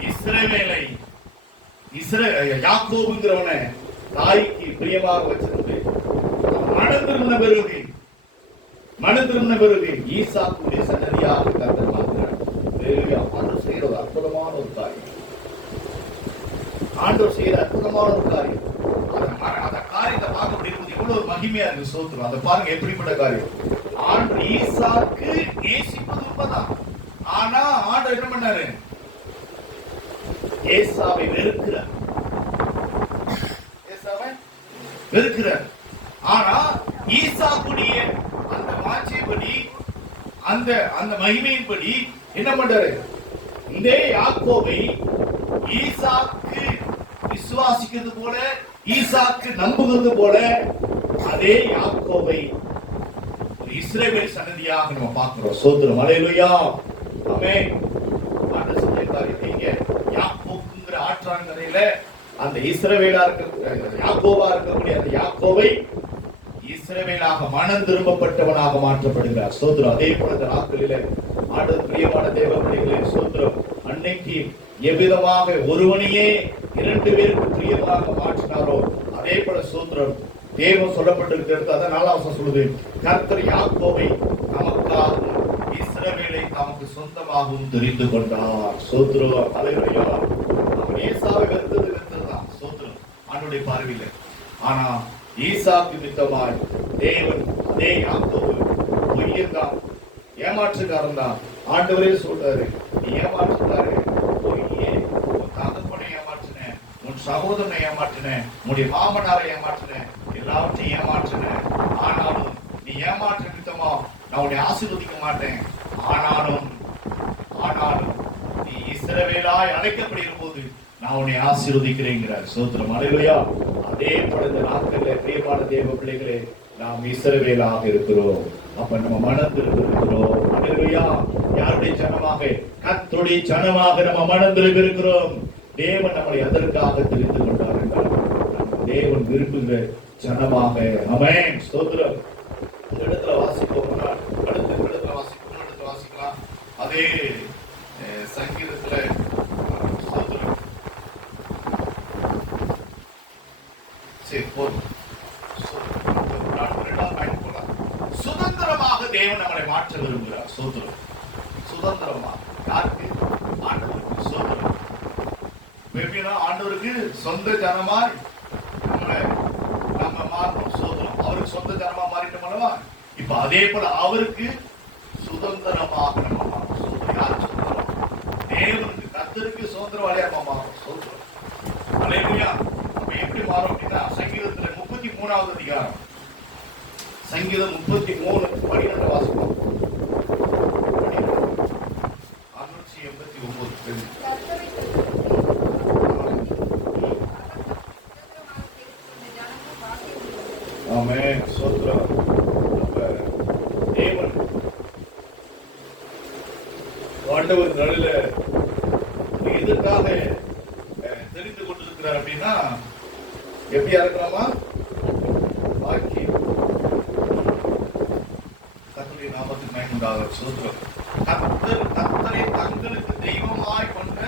இஸ்ரவேலை யாக்கோபுங்கிறவனை தாய்க்கு பிரியமாக வச்சிருந்து மனதிருந்த பிறகு ஈசாக்குடைய சன்னதியாக கர்த்தர் மாற்றுகிறார். ஆண்டவர் செய்கிற ஒரு அற்புதமான ஒரு காரியம். ஆண்டவர் செய்கிற அற்புதமான ஒரு காரியம். அந்த காரியத்தை பார்க்க முடியும். எவ்வளவு மகிமையா இருக்கு. சோத்திரம். அதை பாருங்க எப்படிப்பட்ட காரியம். ஆண்டவர் ஈசாக்கு நேசிப்பது உண்மைதான். ஆனா ஆண்டவர் என்ன பண்ணாரு? ஏசாவை வெறுக்கிறார். ஆனா ஈசாக்குடைய அந்த வாஞ்சைப்படி அந்த மகிமையின்படி என்ன பண்றாரு? இந்த யாக்கோபை ஈசாக்கு விசுவாசிக்கிறது போல, ஈசாக்கு நம்புகிறது போல, அதே யாக்கோபை இஸ்ரவேல் சன்னதியாக நம்ம பார்க்கிறோம். சோத்திரம். அல்லேலூயா. ஆமென். ஆண்டவர் செஞ்ச காரியம் நீங்க யாக்கோபுங்கிற ஆற்றாங்கரையில அந்த இஸ்ரவேலா இருக்க யாக்கோபா இருக்கக்கூடிய அந்த யாக்கோவை இஸ்ரவேலாக மனம் திரும்பப்பட்டவனாக மாற்றப்படுகிறார். ஸ்தோத்திரம். அதே போல இந்த நாட்களில ஆண்டவர் பிரியமான தேவ பிள்ளைகளே ஸ்தோத்திரம். அன்னைக்கு எவ்விதமாக ஒருவனையே 2 பேருக்கு பிரியமாக மாற்றினாரோ அதே போல ஸ்தோத்திரம் தேவன் சொல்லப்பட்டிருக்கிறது. அதான் 4ஆம் வசனம் சொல்லுது, கர்த்தர் யாக்கோபை நமக்காகவும் இஸ்ரவேலை தமக்கு சொந்தமாகவும் தெரிந்து கொண்டார். ஸ்தோத்திரம். அல்லேலூயா. அவன் ஏசாவை வெறுத்ததுதான் ஸ்தோத்திரம் ஆண்டவருடைய பார்வையில. ஆனா ஈசாக்கு நிமித்தமாய் தேவன் அதே யாக்கோபு பொய்யந்தான், ஏமாற்றுக்காரன் தான். ஆண்டவரே சொல்றாரு, நீ ஏமாற்றுக்காரு, பொய்யே, உன் தகப்பனை ஏமாற்றின, உன் சகோதரனை ஏமாற்றின, உன்னுடைய மாமனாரை ஏமாற்றின, எல்லாவற்றையும் ஏமாற்றின. ஆனாலும் நீ ஏமாற்ற நிமித்தமா நான் உன்னை ஆசீர்வதிக்க மாட்டேன். ஆனாலும் நீ இஸ்ரவேலாய் அழைக்கப்படுகிற போது நான் உன்னை ஆசீர்வதிக்கிறேங்கிறார். ஸ்தோத்திரம். அல்லேலூயா. அதே போல இந்த நாட்களில் பிரியமான தேவ பிள்ளைகளே நாம் இஸ்ரவேலாக இருக்கிறோம். அப்ப நம்ம மனம் திரும்பிருக்கிறோம். அல்லேலூயா. யாருடைய ஜனமாக? கர்த்தருடைய ஜனமாக நம்ம மனம் திரும்பி இருக்கிறோம். தேவன் நம்மளை அதற்காக தெரிந்து கொண்டார் என்றால் தேவன் விரும்புகிற ஜனமாக. ஆமென். ஸ்தோத்திரம். இந்த இடத்துல வாசிப்போம். அடுத்த இடத்துல வாசிக்கலாம். அதே சங்கீதத்துல ஸ்தோத்திரம். சரி போதும். சுதந்திரமாக தேவன் நம்மளை மாற்ற விரும்புகிறார். ஸ்தோத்திரம். சுதந்திரமாக யாருக்கு? ஆண்டவருக்கு. ஸ்தோத்திரம். எப்படின்னா ஆண்டவருக்கு சொந்த ஜனமாய் நம்ம மாறணும். ஸ்தோத்திரம். அவருக்கு சொந்த ஜனமா மாறிட்டோம் அல்லவா? இப்ப அதே போல அவருக்கு சுதந்திரமாக நம்ம மாறணும். சுதந்திரம். யாருக்கு சுதந்திரம்? தேவனுக்கு, கர்த்தருக்கு சுதந்திரவாளியா நம்ம மாறணும். ஸ்தோத்திரம். அல்லேலூயா. நம்ம எப்படி மாறும் அப்படின்னா சங்கீதத்துல 33வது அதிகாரம், சங்கீதம் 33 12 வாசிப்போம். 689. ஆமென். ஸ்தோத்திரம். தேவன் ஆண்டவர் நடுல எதற்காக தெரிந்து கொண்டிருக்கிறார் அப்படின்னா எப்படியா இருக்கலாமா? பாக்கியம். கர்த்தருடைய நாமத்துக்கு மகிமை உண்டாகட்டும். ஸ்தோத்திரம். கர்த்தரை தங்களுக்கு தெய்வமாய் கொண்ட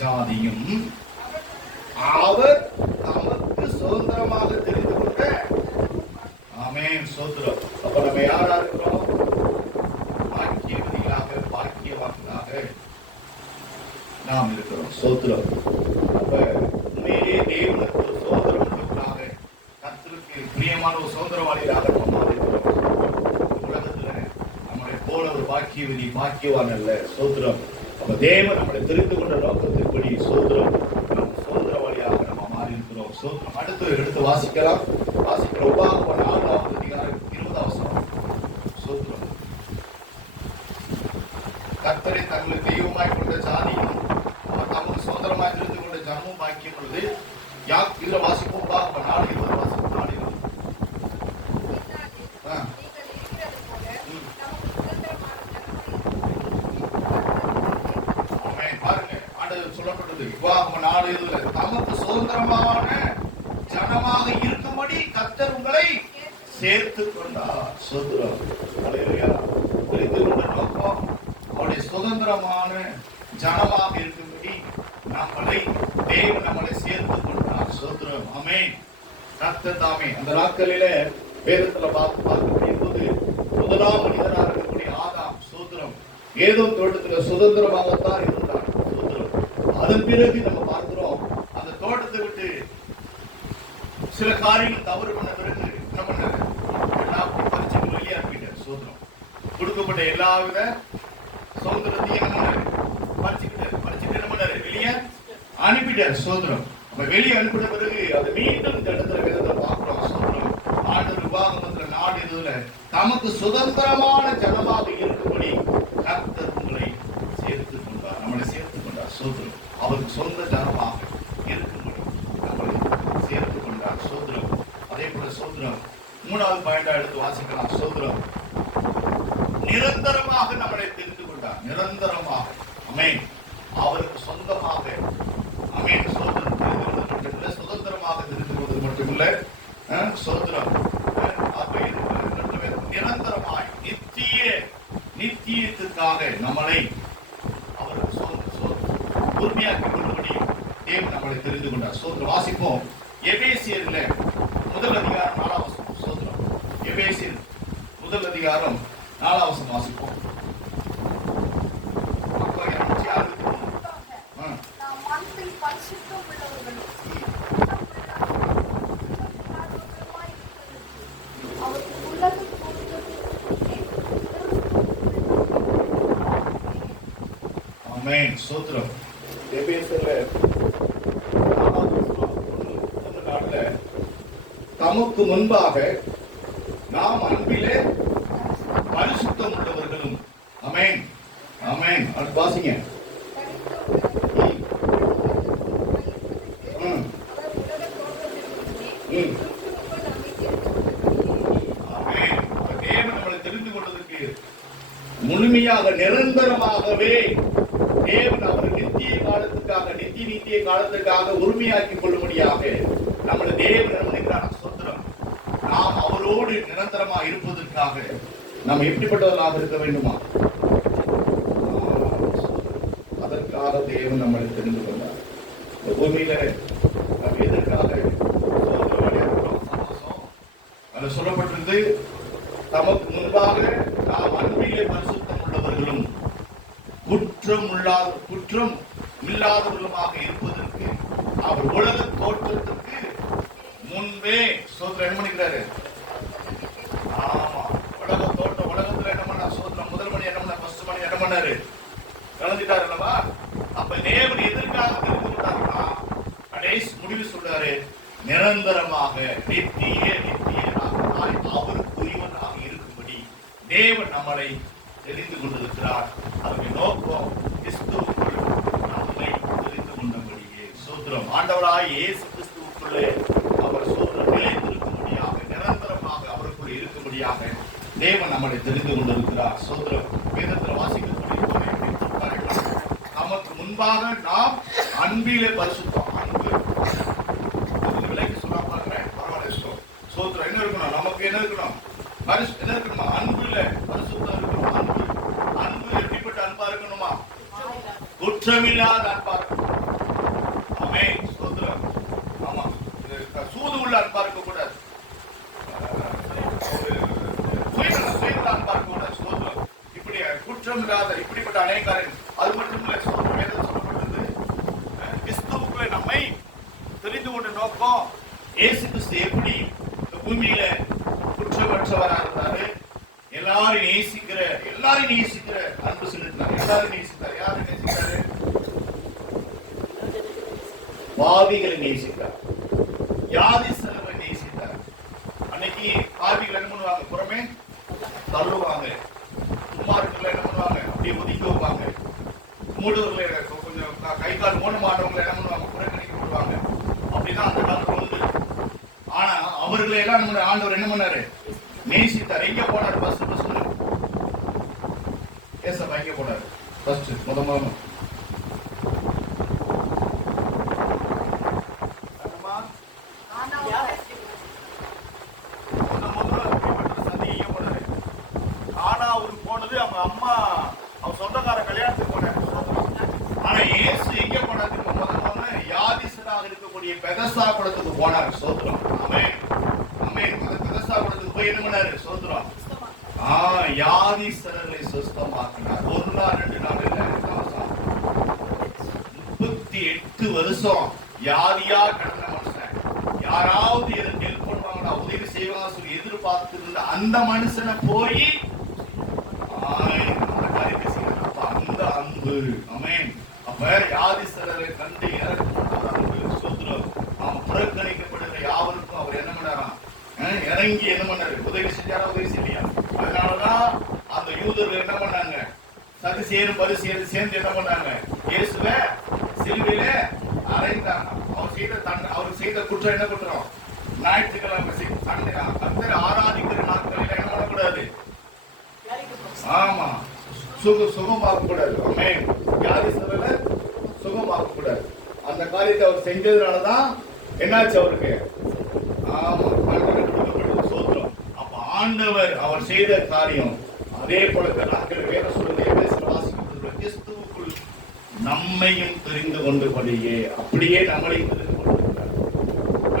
ஜாதியும் அவர் தமக்கு சுதந்திரமாக தெரிந்து கொண்ட. ஆமென். ஸ்தோத்திரம். அப்ப நம்ம யாரா இருக்கிறோம்? பாக்கியவதிகளாக, பாக்கியவான்களாக நாம் இருக்கிறோம். ஸ்தோத்திரம். அப்ப உண்மையிலே தேவனுக்கு ஒரு சுதந்திரம் உள்ளவர்களாக, கர்த்தருக்கு பிரியமான ஒரு சுதந்திரவாளிகளாக நம்ம மாறிக்கிறோம். உலகத்துல நம்மளை போல ஒரு பாக்கியவதி, பாக்கியவான் அல்ல. ஸ்தோத்திரம். அப்ப தேவன் நம்மளை தெரிந்து கொண்ட நோக்கத்தின்படி ஸ்தோத்திரம் நாம் சுதந்திரவாளியாக நம்ம மாறி இருக்கிறோம். ஸ்தோத்திரம். எடுத்து வாசிக்கலாம். வாசிக்கிற உபாகமம் 4ஆம் அதிகாரம் 20ஆம் வசனம். ஸ்தோத்திரம். கர்த்தரை தங்களுக்கு தெய்வமாய் கொண்ட ஜாதியும் தமக்கு சுதந்திரமாய் தெரிந்து கொண்ட ஜனமும் பாக்கியம் உள்ளது. இதுல வாசிப்போம். உபாகமம் 4:20 வாசிப்போம். 4:20. பாருங்க, ஆண்டவர் சொல்லப்பட்டது உபாகமம் 4:20 தமக்கு சுதந்திரமான ஜனமாக இருக்கும்படி கர்த்தர் உங்களை சேர்த்துக் கொண்டார். ஸ்தோத்திரம். அல்லேலூயா. தெரிந்து கொண்ட நோக்கம் அவருடைய சுதந்திரமான ஜனமாக இருக்கும்படி தேவன் நம்மளை சேர்த்துக் கொண்டார். ஸ்தோத்திரம். ஆமென். கர்த்தர் தாமே அந்த நாட்களில வேதத்துல பார்க்கக்கூடிய போது முதலாம் மனிதனாக இருக்கக்கூடிய ஆதாம் ஸ்தோத்திரம் ஏதோம் தோட்டத்துல சுதந்திரமாகத்தான் இருந்தார். ஸ்தோத்திரம். அதன் பிறகு நம்ம பார்க்கிறோம் அந்த தோட்டத்தை விட்டு சில காரியங்கள் தவறு பண்ண பிறகு என்ன பண்ணாரு? பறிச்சு வெளியே அனுப்பிட்டார். ஸ்தோத்திரம். கொடுக்கப்பட்ட எல்லாவித சுதந்திரத்தையும் என்ன பண்ணாரு? பறிச்சுட்டு என்ன பண்ணாரு? வெளியே அனுப்பிட்டார். ஸ்தோத்திரம். அப்ப வெளியே அனுப்பின பிறகு அது மீண்டும் இந்த இடத்துல வேதத்தை பார்க்கிறோம். ஸ்தோத்திரம். ஆண்டவர் உபாகமத்துல 4:20 தமக்கு சுதந்திரமான ஜனமாக இருக்கும்படி கர்த்தர் உங்களை சேர்த்துக் கொண்டார். நம்மளை சேர்த்துக் கொண்டார். ஸ்தோத்திரம். அவருக்கு சொந்த ஜனமாக இருக்கும்படி நம்மளை சேர்த்துக் கொண்டார். ஸ்தோத்திரம். அதே போல ஸ்தோத்திரம் 3வது பாயிண்டா எடுத்து வாசிக்கலாம். ஸ்தோத்திரம். நிரந்தரமாக நம்மளை தெரிந்து கொண்டார். நிரந்தரமாக. ஆமென். அவருக்கு சொந்தமாக ஆமென் சுதந்திரம் தெரிந்து கொள்வது மட்டுமில்லை, சுதந்திரமாக தெரிந்து கொள்வது மட்டுமில்லை, சுதந்திரம் நிரந்தரமாய் நித்தியத்திற்காக நம்மளை அவருக்கு உரிமையாக்கிக் கொள்ளும்படி தேவன் நம்மளை தெரிந்து கொண்டார். சோதரம் வாசிப்போம். எபேசியர்ல முதல் அதிகாரம் 4ஆம் வசனம். சோதரம் எபேசியர் முதல் அதிகாரம் 4ஆம் வசனம் வாசிப்போம். நாம் அன்பில் பரிசுத்தம் உள்ளவர்களும் அவருக்கு உலகம் ஆமென். சோத்திரம். எபேசியர்ல தமக்கு முன்பாக நாம் அன்பிலே பரிசுத்தம் உள்ளவர்களும். ஆமென். ஆமென். அடுத்து வாசிங்க. தேவன் நம்மளை தெரிந்து கொண்டதற்கு முழுமையாக நிரந்தரமாகவே தேவன் அவர் நித்திய காலத்துக்காக உரிமையாக்கிக் கொள்ளும்படியாக நம்முடைய தேவன் நினைக்கிறார். சுதந்திரம் நாம் அவரோடு நிரந்தரமாக இருப்பதற்காக நாம் எப்படிப்பட்டவர்களாக இருக்க வேண்டுமா? அதற்காக தேவன் நம்மளை தெரிந்து கொண்டார். இந்த பூமியில நாம் எதற்காக அது சொல்லப்பட்டிருந்து தமக்கு முன்பாக நாம் அன்பிலே பரிசுத்தம் உள்ளவர்களும் குற்றம் இல்லாதவர்களுமாக இருப்பதற்கு அவர் உலக தோற்றத்திற்கு முன்பே சோதரம் என்ன பண்ணிக்கிறாரு? ஆமா, உலகத்துல என்ன பண்ணா? சோதரம் முதல் மணி என்ன பண்ண? ஃபர்ஸ்ட் மணி என்ன பண்ணாரு? கலந்துட்டாரு அல்லவா? அப்ப தேவன் எதற்காக தெரிந்து கொண்டாருன்னா கடைசி முடிவு சொல்றாரு, நிரந்தரமாக நித்தியனாக அவருக்குரியவனாக இருக்கும்படி தேவன் நம்மளை தெரிந்து கொண்டிருக்கிறார். அவருடைய நோக்கம் கிறிஸ்துவுக்குள் நம்மை தெரிந்து கொண்டபடியே. சோத்திரம். ஆண்டவராய் இயேசு கிறிஸ்துவுக்குள்ளே அவர் சோத்திரம் நிலைத்திருக்கும்படியாக நிரந்தரமாக அவருக்குள் இருக்கும்படியாக தேவன் நம்மளை தெரிந்து கொண்டிருக்கிறார். சோத்திரம். வேதத்தில் வாசிக்கக்கூடிய நமக்கு முன்பாக நாம் அன்பிலே பரிசுத்தம். அன்பு விலைக்கு சொல்ல பாக்குறேன், பரவாயில்ல. சோத்திரம் என்ன இருக்கணும்? நமக்கு என்ன இருக்கணும்? என்ன இருக்கணுமா? அன்புல பரிசுத்தம் இருக்கணும். அன்பு எப்படிப்பட்ட அன்பா இருக்கணுமா? குற்றமில்லாத அன்பா இருக்கணும். ஆமென். சோத்திரம். ஆமா, சூது உள்ள அன்பா இருக்க கூடாது. சுயநல அன்பா இருக்க கூடாது. சோத்திரம். இப்படி குற்றம் இல்லாத இப்படிப்பட்ட அநேகரின் அது மட்டும் இல்ல. சோத்திரம் வேதத்தில் சொல்லப்பட்டது கிறிஸ்துவுக்குள்ளே நம்மை தெரிந்து கொண்ட நோக்கம் இயேசு கிறிஸ்து எப்படி பூமியில குற்றமற்றவரா இருந்தாரு, எல்லாரும் நேசிக்கிற அன்பு செலுத்தினார். எல்லாரும் நேசித்தார். யாரு நேசித்தாரு? பாவிகளை நேசித்தார். வியாதிஸ்தரை நேசித்தார். அன்னைக்கு பாவிகள் என்ன பண்ணுவாங்க? புறமே தள்ளுவாங்க. குமாரர்கள் என்ன பண்ணுவாங்க? அப்படியே ஒதுக்கி வைப்பாங்க. மூடவர்களை கொஞ்சம் கை கால் மூடமானவங்களை என்ன பண்ணுவாங்க? புறக்கணிக்கப்படுவாங்க. அப்படிதான் அந்த காலத்துல உண்டு. ஆனா அவர்களை எல்லாம் நம்முடைய ஆண்டவர் என்ன பண்ணாரு? நேசித்தார். எங்க போனார்? ஃபர்ஸ்ட் ஏசப்பா எங்க போனாரு? ஃபர்ஸ்ட் முதல்ல போனது அவங்க அம்மா அவங்க சொந்தக்கார கல்யாணத்துக்கு போனார். ஆனா இயேசு எங்க போனாரு? முதல்ல யாதிசனாக இருக்கக்கூடிய பெதஸ்தா குளத்துக்கு போனார். சோத்திரம். ஆமென். ஆமென். அந்த பெதஸ்தா குளத்துக்கு போய் என்ன பண்ணாரு? சோத்திரம். யாதிசனரை சுத்தமாக்கினார். ஒரு நாள் 2 நாள் இல்ல, 38 வருஷம் யாதியா கிடந்த மனுஷன். யாராவது எனக்கு ஹெல்ப் பண்ணுவாங்களா, உதவி செய்வாங்க சொல்லி எதிர்பார்த்து இருந்த அந்த மனுஷனை போய் அந்த அன்பு. ஆமென். அப்ப யாதிசனரை கண்டு சோத்திரம். நாம் புறக்கணிக்கப்படுகிற யாவருக்கும் அவர் என்ன பண்ணாராம்? இறங்கி என்ன பண்ணாரு? உதவி செஞ்சாரா? உதவி செய்யலையா? அதனாலதான் அந்த யூதர்கள் என்ன பண்ணாங்க? சதுசேயரும் பரிசேயரும் சேர்ந்து என்ன பண்ணாங்க? இயேசுவை சிலுவையில அறைந்தாங்க. அவர் செய்த குற்றம் என்ன குற்றம்? ஞாயிற்றுக்கிழமை கர்த்தரை ஆராதிக்கிற நாட்களில் என்ன பண்ணக்கூடாது? ஆமா, சுகம் பார்க்க கூடாது. ஆமென். வியாதிஸ்தர்களை சுகமாக்க கூடாது. அந்த காரியத்தை அவர் செஞ்சதுனாலதான் என்னாச்சு அவருக்கு? ஆமா, கொடுக்கப்பட்டது. சோத்திரம். அப்ப ஆண்டவர் அவர் செய்த காரியம் அதே போல நாட்கள் வேற சொல்லுது, கிறிஸ்துவுக்குள் நம்மையும் தெரிந்து கொண்டபடியே அப்படியே நம்மளையும் தெரிந்து கொண்டிருக்கிறார்.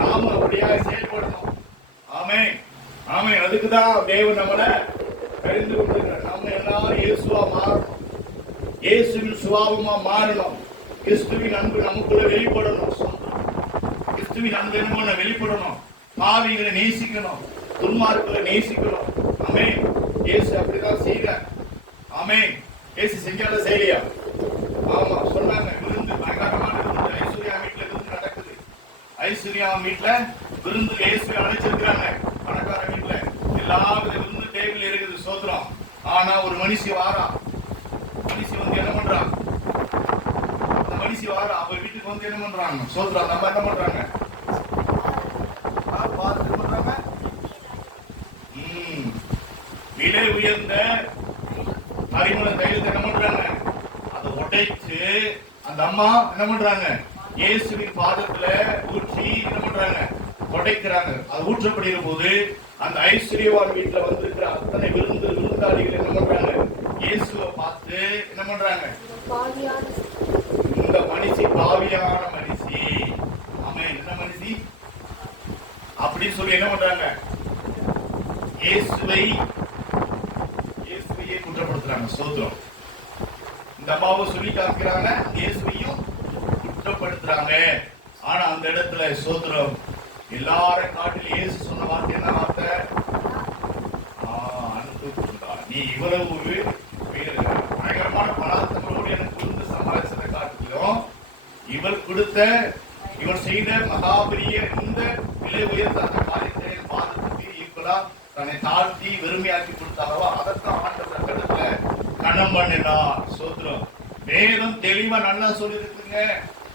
நாம அப்படியாக செயல்படணும். ஆமென், ஆமென். அதுக்குதான் தேவன் நம்மளை தெரிந்து கொண்டிருக்கிறார். நம்ம எல்லாரும் இயேசுவா மாறணும், இயேசுவின் சுபாவமா மாறணும். கிறிஸ்துவின் அன்பு நமக்குள்ள வெளிப்படணும். கிறிஸ்துவின் அன்பு என்ன வெளிப்படணும். பாவிகளை நேசிக்கணும், துன்மார்க்களை நேசிக்கணும். ஆமென். இயேசு அப்படிதான் செய்தார். ஆமென். இயேசு செஞ்சால செய்யலையா? ஆமா, சொன்னாங்க. விருந்து, பயங்கரமான விருந்து ஐஸ்வர்யா வீட்டுல விருந்து நடக்குது. ஐஸ்வர்யா வீட்டுல விருந்து இயேசுவை அழைச்சிருக்கிறாங்க. பணக்கார வீட்டுல எல்லாவித விருந்து டேபிள் இருக்குது. சோத்திரம். ஆனா ஒரு மனுஷி வாரா, மனுஷி வந்து என்ன பண்றான்? அந்த மனுஷி வாரா, அவ வீட்டுக்கு வந்து என்ன பண்றாங்க? சோத்திரம். நம்ம என்ன பண்றாங்க? விலை உயர்ந்த பரிமள தைலத்தை என்ன பண்றாங்க? அதை உடைச்சு அந்த அம்மா என்ன பண்றாங்க? இயேசுவின் பாதத்துல ஊற்றி என்ன பண்றாங்க? உடைக்கிறாங்க. அது ஊற்றப்படுகிற போது அந்த ஐஸ்வர்யவான் வீட்டுல வந்திருக்கிற அத்தனை விருந்தாளிகள் என்ன பண்றாங்க? இயேசுவை பார்த்து என்ன பண்றாங்க? இந்த மனுஷி பாவியான மனுஷி, ஆமா, என்ன மனுஷி அப்படின்னு சொல்லி என்ன பண்றாங்க? இயேசுவையே குற்றப்படுத்துறாங்க. சோத்திரம். இந்த அம்மாவை சொல்லி காமிக்கிறாங்க, இயேசுவையும் குற்றப்படுத்துறாங்க. ஆனா அந்த இடத்துல சோத்திரம், எல்லாரும் காட்டில் இயேசு சொன்ன வார்த்தை என்ன வார்த்தை? அன்பு கொடுத்தா. நீ இவ்வளவு பயங்கரமான பலாத்தங்களோடு எனக்கு கொடுத்து சமாளிச்சதை காட்டிலும் இவர் கொடுத்த, இவர் செய்த மகாபெரிய இந்த விலை உயர்ந்த அந்த காரியத்தை பாதத்துக்கு ஈக்குவலா தன்னை தாழ்த்தி வெறுமையாக்கி கொடுத்தாரவா, அதைத்தான் ஆண்டவர் கடத்துல கணம் பண்ணினா. சோத்திரம். வேதம் தெளிவா நல்லா சொல்லி இருக்குங்க.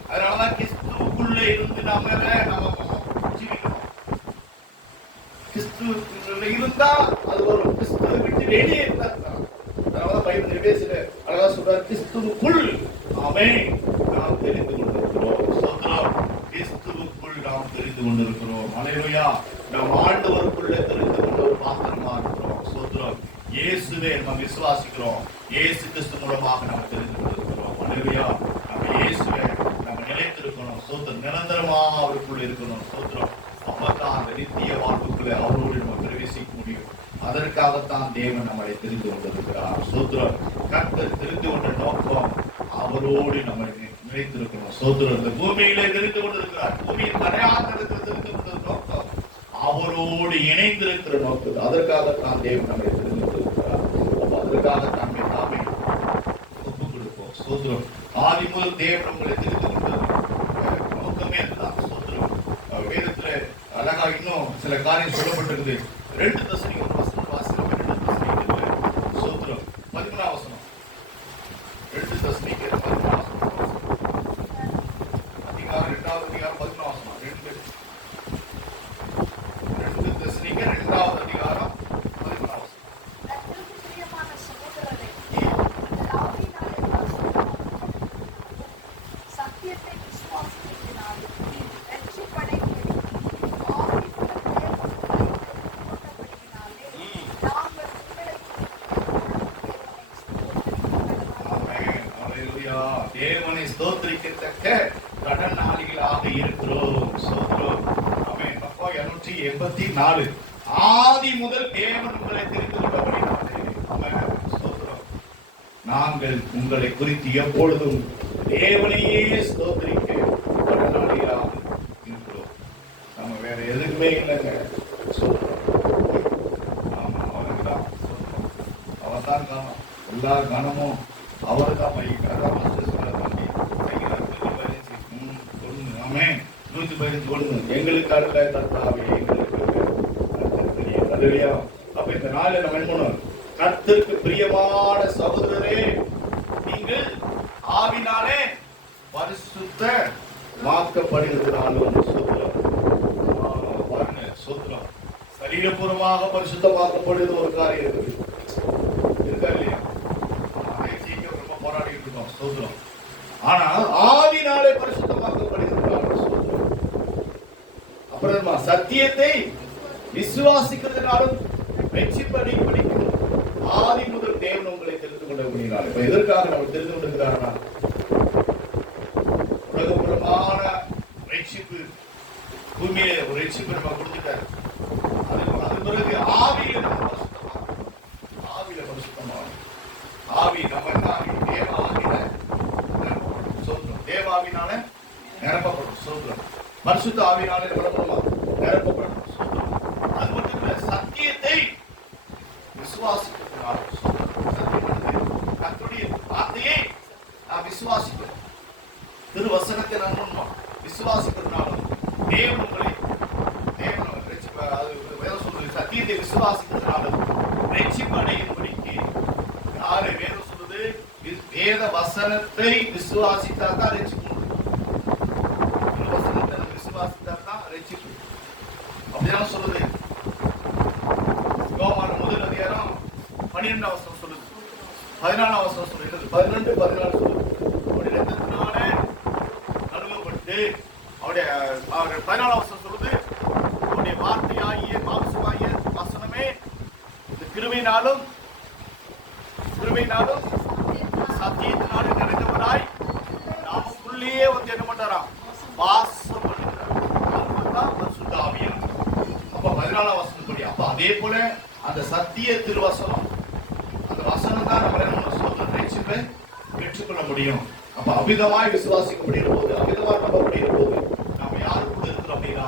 அதனாலதான் கிறிஸ்துவுக்குள்ள இருந்து நம்ம ஜீவிக்கணும். கிறிஸ்துவுக்குள்ள இருந்தா அது ஒரு கிறிஸ்துவை விட்டு வெளியே இருந்தா. அதனாலதான் பைபிள் பேசுற அழகா சொல்றாரு, கிறிஸ்துவுக்குள் ஆமென் நாம் தெரிந்து கொண்டிருக்கிறோம். சோத்திரம். கிறிஸ்துவுக்குள் நாம் தெரிந்து கொண்டிருக்கிறோம். அல்லேலூயா. நாம் ஆண்டவருக்குள்ள தெரிந்து கொண்ட ஒரு பாத்திரமா இருக்கிறோம். சோத்திரம். இயேசுவே நாம் விசுவாசிக்கிறோம். இயேசு கிறிஸ்து மூலமாக நாம் தெரிந்து கொண்டிருக்கிறோம். அல்லேலூயா. நம்ம இயேசுவே நம்ம நிலைத்திருக்கணும். சோத்திரம். நிரந்தரமா அவருக்குள்ள இருக்கணும். சோத்திரம். அப்பதான் அந்த நித்திய வாழ்வுக்குள்ள அவரோடு நம்ம பிரவேசிக்க முடியும். அதற்காகத்தான் தேவன் நம்மளை தெரிந்து கொண்டிருக்கிறார். சோத்திரம். கர்த்தர் தெரிந்து கொண்ட நோக்கம் அவரோடு நம்ம நிலைத்திருக்கணும். சோத்திரம். இந்த பூமியிலே தெரிந்து கொண்டிருக்கிறார். பூமியின் மறையாத்திரத்தில் தெரிந்து கொண்ட நோக்கம் அவரோடு இணைந்திருக்கிற நோக்கம். அதற்காகத்தான் தேவன் நம்மை தெரிந்து கொண்டிருக்கிறார். அதற்காகத்தான் நாமே ஒப்புக் கொடுப்போம். சோத்திரம். ஆதி முதல் தேவன் உங்களை தெரிந்து கொண்டது நோக்கமே அதுதான். சோத்திரம். வேதத்துல அழகா இன்னும் சில காரியம் சொல்லப்பட்டிருக்குது. 2 Thessalonians வாசிக்கிறோம். 2 Thessalonians சோத்திரம் 11ஆம் வசனம். 2 Thessalonians 11ஆம் வசனம். அதிகாரம் 2வது அதிகாரம் 11ஆம் வசனம். 2 Thessalonians 2வது அதிகாரம் 11ஆம் வசனம். சத்தியத்தை விசுவாசிக்கிறதுனால தேவனை ஸ்தோத்திரிக்கத்தக்க கடனாளிகளாக இருக்கிறோம். சோத்திரம். ஆமென். அப்போ 284 ஆதி முதல் தேவன் உங்களை தெரிந்து கொண்டபடினாலே. ஆமென். ஸ்தோத்திரம். நாங்கள் உங்களை குறித்து எப்பொழுதும் தேவனையே ஸ்தோத்திரிக்க கடனாளிகளாக இருக்கிறோம். நம்ம வேற எதுக்குமே இல்லைங்க. சோத்திரம். ஆமா, அவனுக்குதான் சோத்திரம். அவன் தான் காணும். எல்லா கனமும் அவர்தான் தம்பி 115 எங்களுக்கு அருள கர்த்தாவே, எங்களுக்கு. அப்ப இந்த நாளில் நம்ம என்ன பண்ணணும்? கர்த்தருக்கு பிரியமான சகோதரரே, நீங்கள் ஆவினாலே பரிசுத்த மாக்கப்படுகிறதுனாலும் சோத்திரம். சரீரபூர்வமாக பரிசுத்தமாக்கப்படுகிறது ஒரு காரியம் இருக்குது. இருக்கா இல்லையா? சீக்கிரம் ரொம்ப போராடிட்டு இருக்கோம். சோத்திரம். ஆனால் ஆவினாலே பரிசுத்தமாக்கப்படுகிறார்கள். அப்புறமா சத்தியத்தை விசுவாசிக்கிறதுனாலும் வெற்றிப்படி படிக்கும். ஆதி முதல் தேவன் உங்களை தெரிந்து கொள்ள முடிகிறார். இப்ப எதற்காக நம்ம தெரிந்து கொண்டிருக்கிறாரா? உலகபுரமான ரட்சிப்பு, பூமியில ஒரு ரட்சிப்பு நம்ம கொடுத்துட்டாரு. அது பிறகு ஆவியில நம்ம பரிசுத்தமாகும். ஆவியில பரிசுத்தமாகும். ஆவி நம்ம ஆவி தேவ ஆவியில சொல்றோம். தேவாவினால நிரப்பப்படும் சொல்றோம். பரிசுத்த ஆவினால நிரப்பப்படும் சொல்றோம். அது மட்டும் இல்ல, சத்தியத்தை விசுவாசிக்கிறார். கர்த்தருடைய வார்த்தையை நான் விசுவாசிக்கிறேன். திருவசனத்தை நம்பணும். விசுவாசிக்கிறதுனாலும் தேவன் உங்களை சத்தியத்தை விசுவாசிக்கிறதுனாலும் ரட்சிப்படையும்படிக்கு யாரை வேதம் சொல்லுது? வேத வசனத்தை விசுவாசித்தா தான் ரட்சிப்பு. வசனத்தை விசுவாசித்தா தான் ரட்சிப்பு. அப்படிதான் சொல்லுது. யோவான் முதல் அதிகாரம் 12ஆம் வசனம் சொல்லுது. 14ஆம் வசனம் சொல்லுது. 12, 14 சொல்லுது. அவருடைய இரத்தத்தினாலே கழுவப்பட்டு அவருடைய 14ஆம் வசனம் சொல்லுது. அவருடைய வார்த்தையாகிய மாம்சமாகிய வசனமே இந்த கிருபையினாலும் சத்தியத்தினாலும் நிறைந்தவராய் நமக்குள்ளேயே வந்து என்ன பண்றாராம்? வாசம் பண்ணுகிறார். அதுதான் பரிசுத்த ஆவியானவர். அப்ப 14ஆம் வசனப்படி அப்ப அதே போல அந்த சத்திய திருவசனம், அந்த வசனம் தான் நம்ம சொல்ற ரட்சிப்பை பெற்றுக்கொள்ள முடியும். அப்ப அமிதமாய் விசுவாசிக்கப்படுகிற போது, அமிதமாய் நம்பப்படுகிற போது நாம் யார் கூட இருக்கிறோம் அப்படின்னா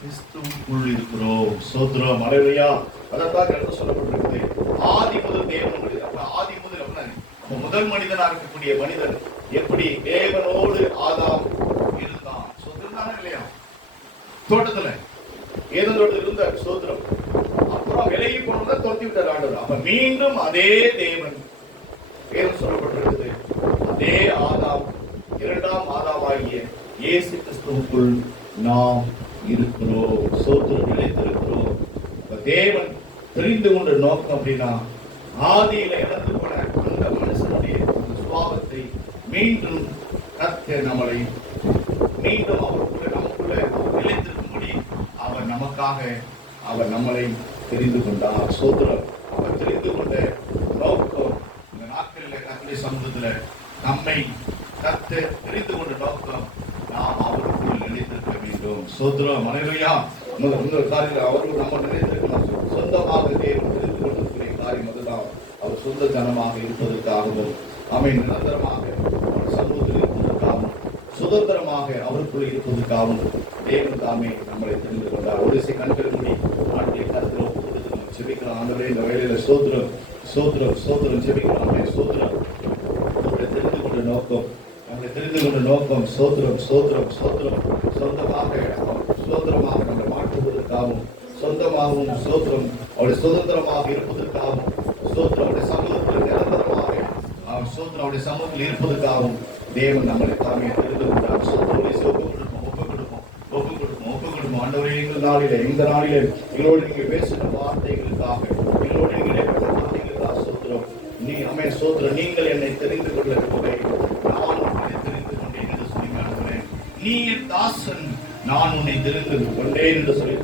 கிறிஸ்துவுக்குள் இருக்கிறோம். சோத்திரம். அல்லேலூயா. அதான் எடுத்து சொல்லப்பட்டிருக்குது. ஆதி முதல் தேவன். அப்ப ஆதி முதல் நம்ம முதல் மனிதனா இருக்கக்கூடிய மனிதன் எப்படி தேவனோடு ஆதாம் இருந்தான். சோத்திரம் தானே இல்லையா? தோட்டத்துல ஏதோ இருந்த சோத்திரம். அப்புறம் விலகி போனதை துரத்தி விட்டார் ஆண்டவர். அப்ப மீண்டும் அதே தேவன் வேதம் சொல்லப்பட்டிருக்குது. அதே ஆதாம், இரண்டாம் ஆதாமாகிய இயேசு கிறிஸ்துவுக்குள் நாம் இருக்கிறோம். சோத்திரம். நிலைத்திருக்கிறோம். தேவன் தெரிந்து கொண்ட நோக்கம் அப்படின்னா ஆதியில இழந்து போன அந்த மனுஷனுடைய சுபாவத்தை மீண்டும் கர்த்தர் நம்மளை மீண்டும் நமக்குள்ள நிலைத்திருக்கும்படி அவர் நம்மளை தெரிந்து கொண்டார். சோத்திரம். அவர் தெரிந்து கொண்ட நோக்கம் இந்த நாட்களில் கர்த்தருடைய சமூகத்துல நம்மை கர்த்தர் தெரிந்து கொண்ட நோக்கம் நாம் அவருக்குள் நிலைத்திருக்க வேண்டும். சோத்திரம். அல்லேலூயா. இன்னொரு காரியம் அவர்கள் நம்ம நினைத்திருக்கணும். சொந்தமாக தேவன் தெரிந்து கொண்டிருக்கிற காரியம் அதுதான். அவர் சொந்த ஜனமாக இருப்பதற்காகவும் நிரந்தரமாக அவர் சமூகத்தில் இருப்பதற்காகவும் சுதந்திரமாக அவருக்குள் இருப்பதற்காகவும் தேவன் தாமே நம்மளை தெரிந்து கொண்டார். ஒரு சில கண்கள் மூடி நாட்டிய கருத்தில் ஒப்புக்கொடுத்து செபிக்கலாம். ஆண்டவரே, இந்த வேளையில சோத்திரம் சோத்திரம் சோத்திரம் செபிக்கலாம். சோத்திரம். நம்மளை தெரிந்து கொண்ட நோக்கம், நம்மளை தெரிந்து கொண்ட நோக்கம் சோத்திரம் சோத்திரம் சோத்திரம். சுதந்திரமாக நம்மளை மாற்றுவதற்காகவும் சொந்தமாகவும் சோத்திரம் அவருடைய சுதந்திரமாக இருப்பதற்காகவும் சோத்திரம் அவருடைய சமூகத்தில் நிரந்தரமாக சோத்திரம் அவருடைய சமூகத்தில் இருப்பதற்காகவும் தேவன் நம்மளை தாமே தெரிந்து கொண்டார். ஒப்பு கொடுப்போம். ஆண்டவரே, இந்த நாளிலே எங்களோடு நீங்க பேசின வார்த்தைகளுக்காக, எங்களோடு நீங்க வார்த்தைகளுக்காக சோத்திரம். சோத்திரம். நீங்கள் என்னை தெரிந்து கொள்ளவில்லை, நான் உன்னை தெரிந்து கொண்டேன் என்று சொல்லி நீ என் தாசன், நான் உன்னை தெரிந்து கொண்டேன் என்று சொல்லி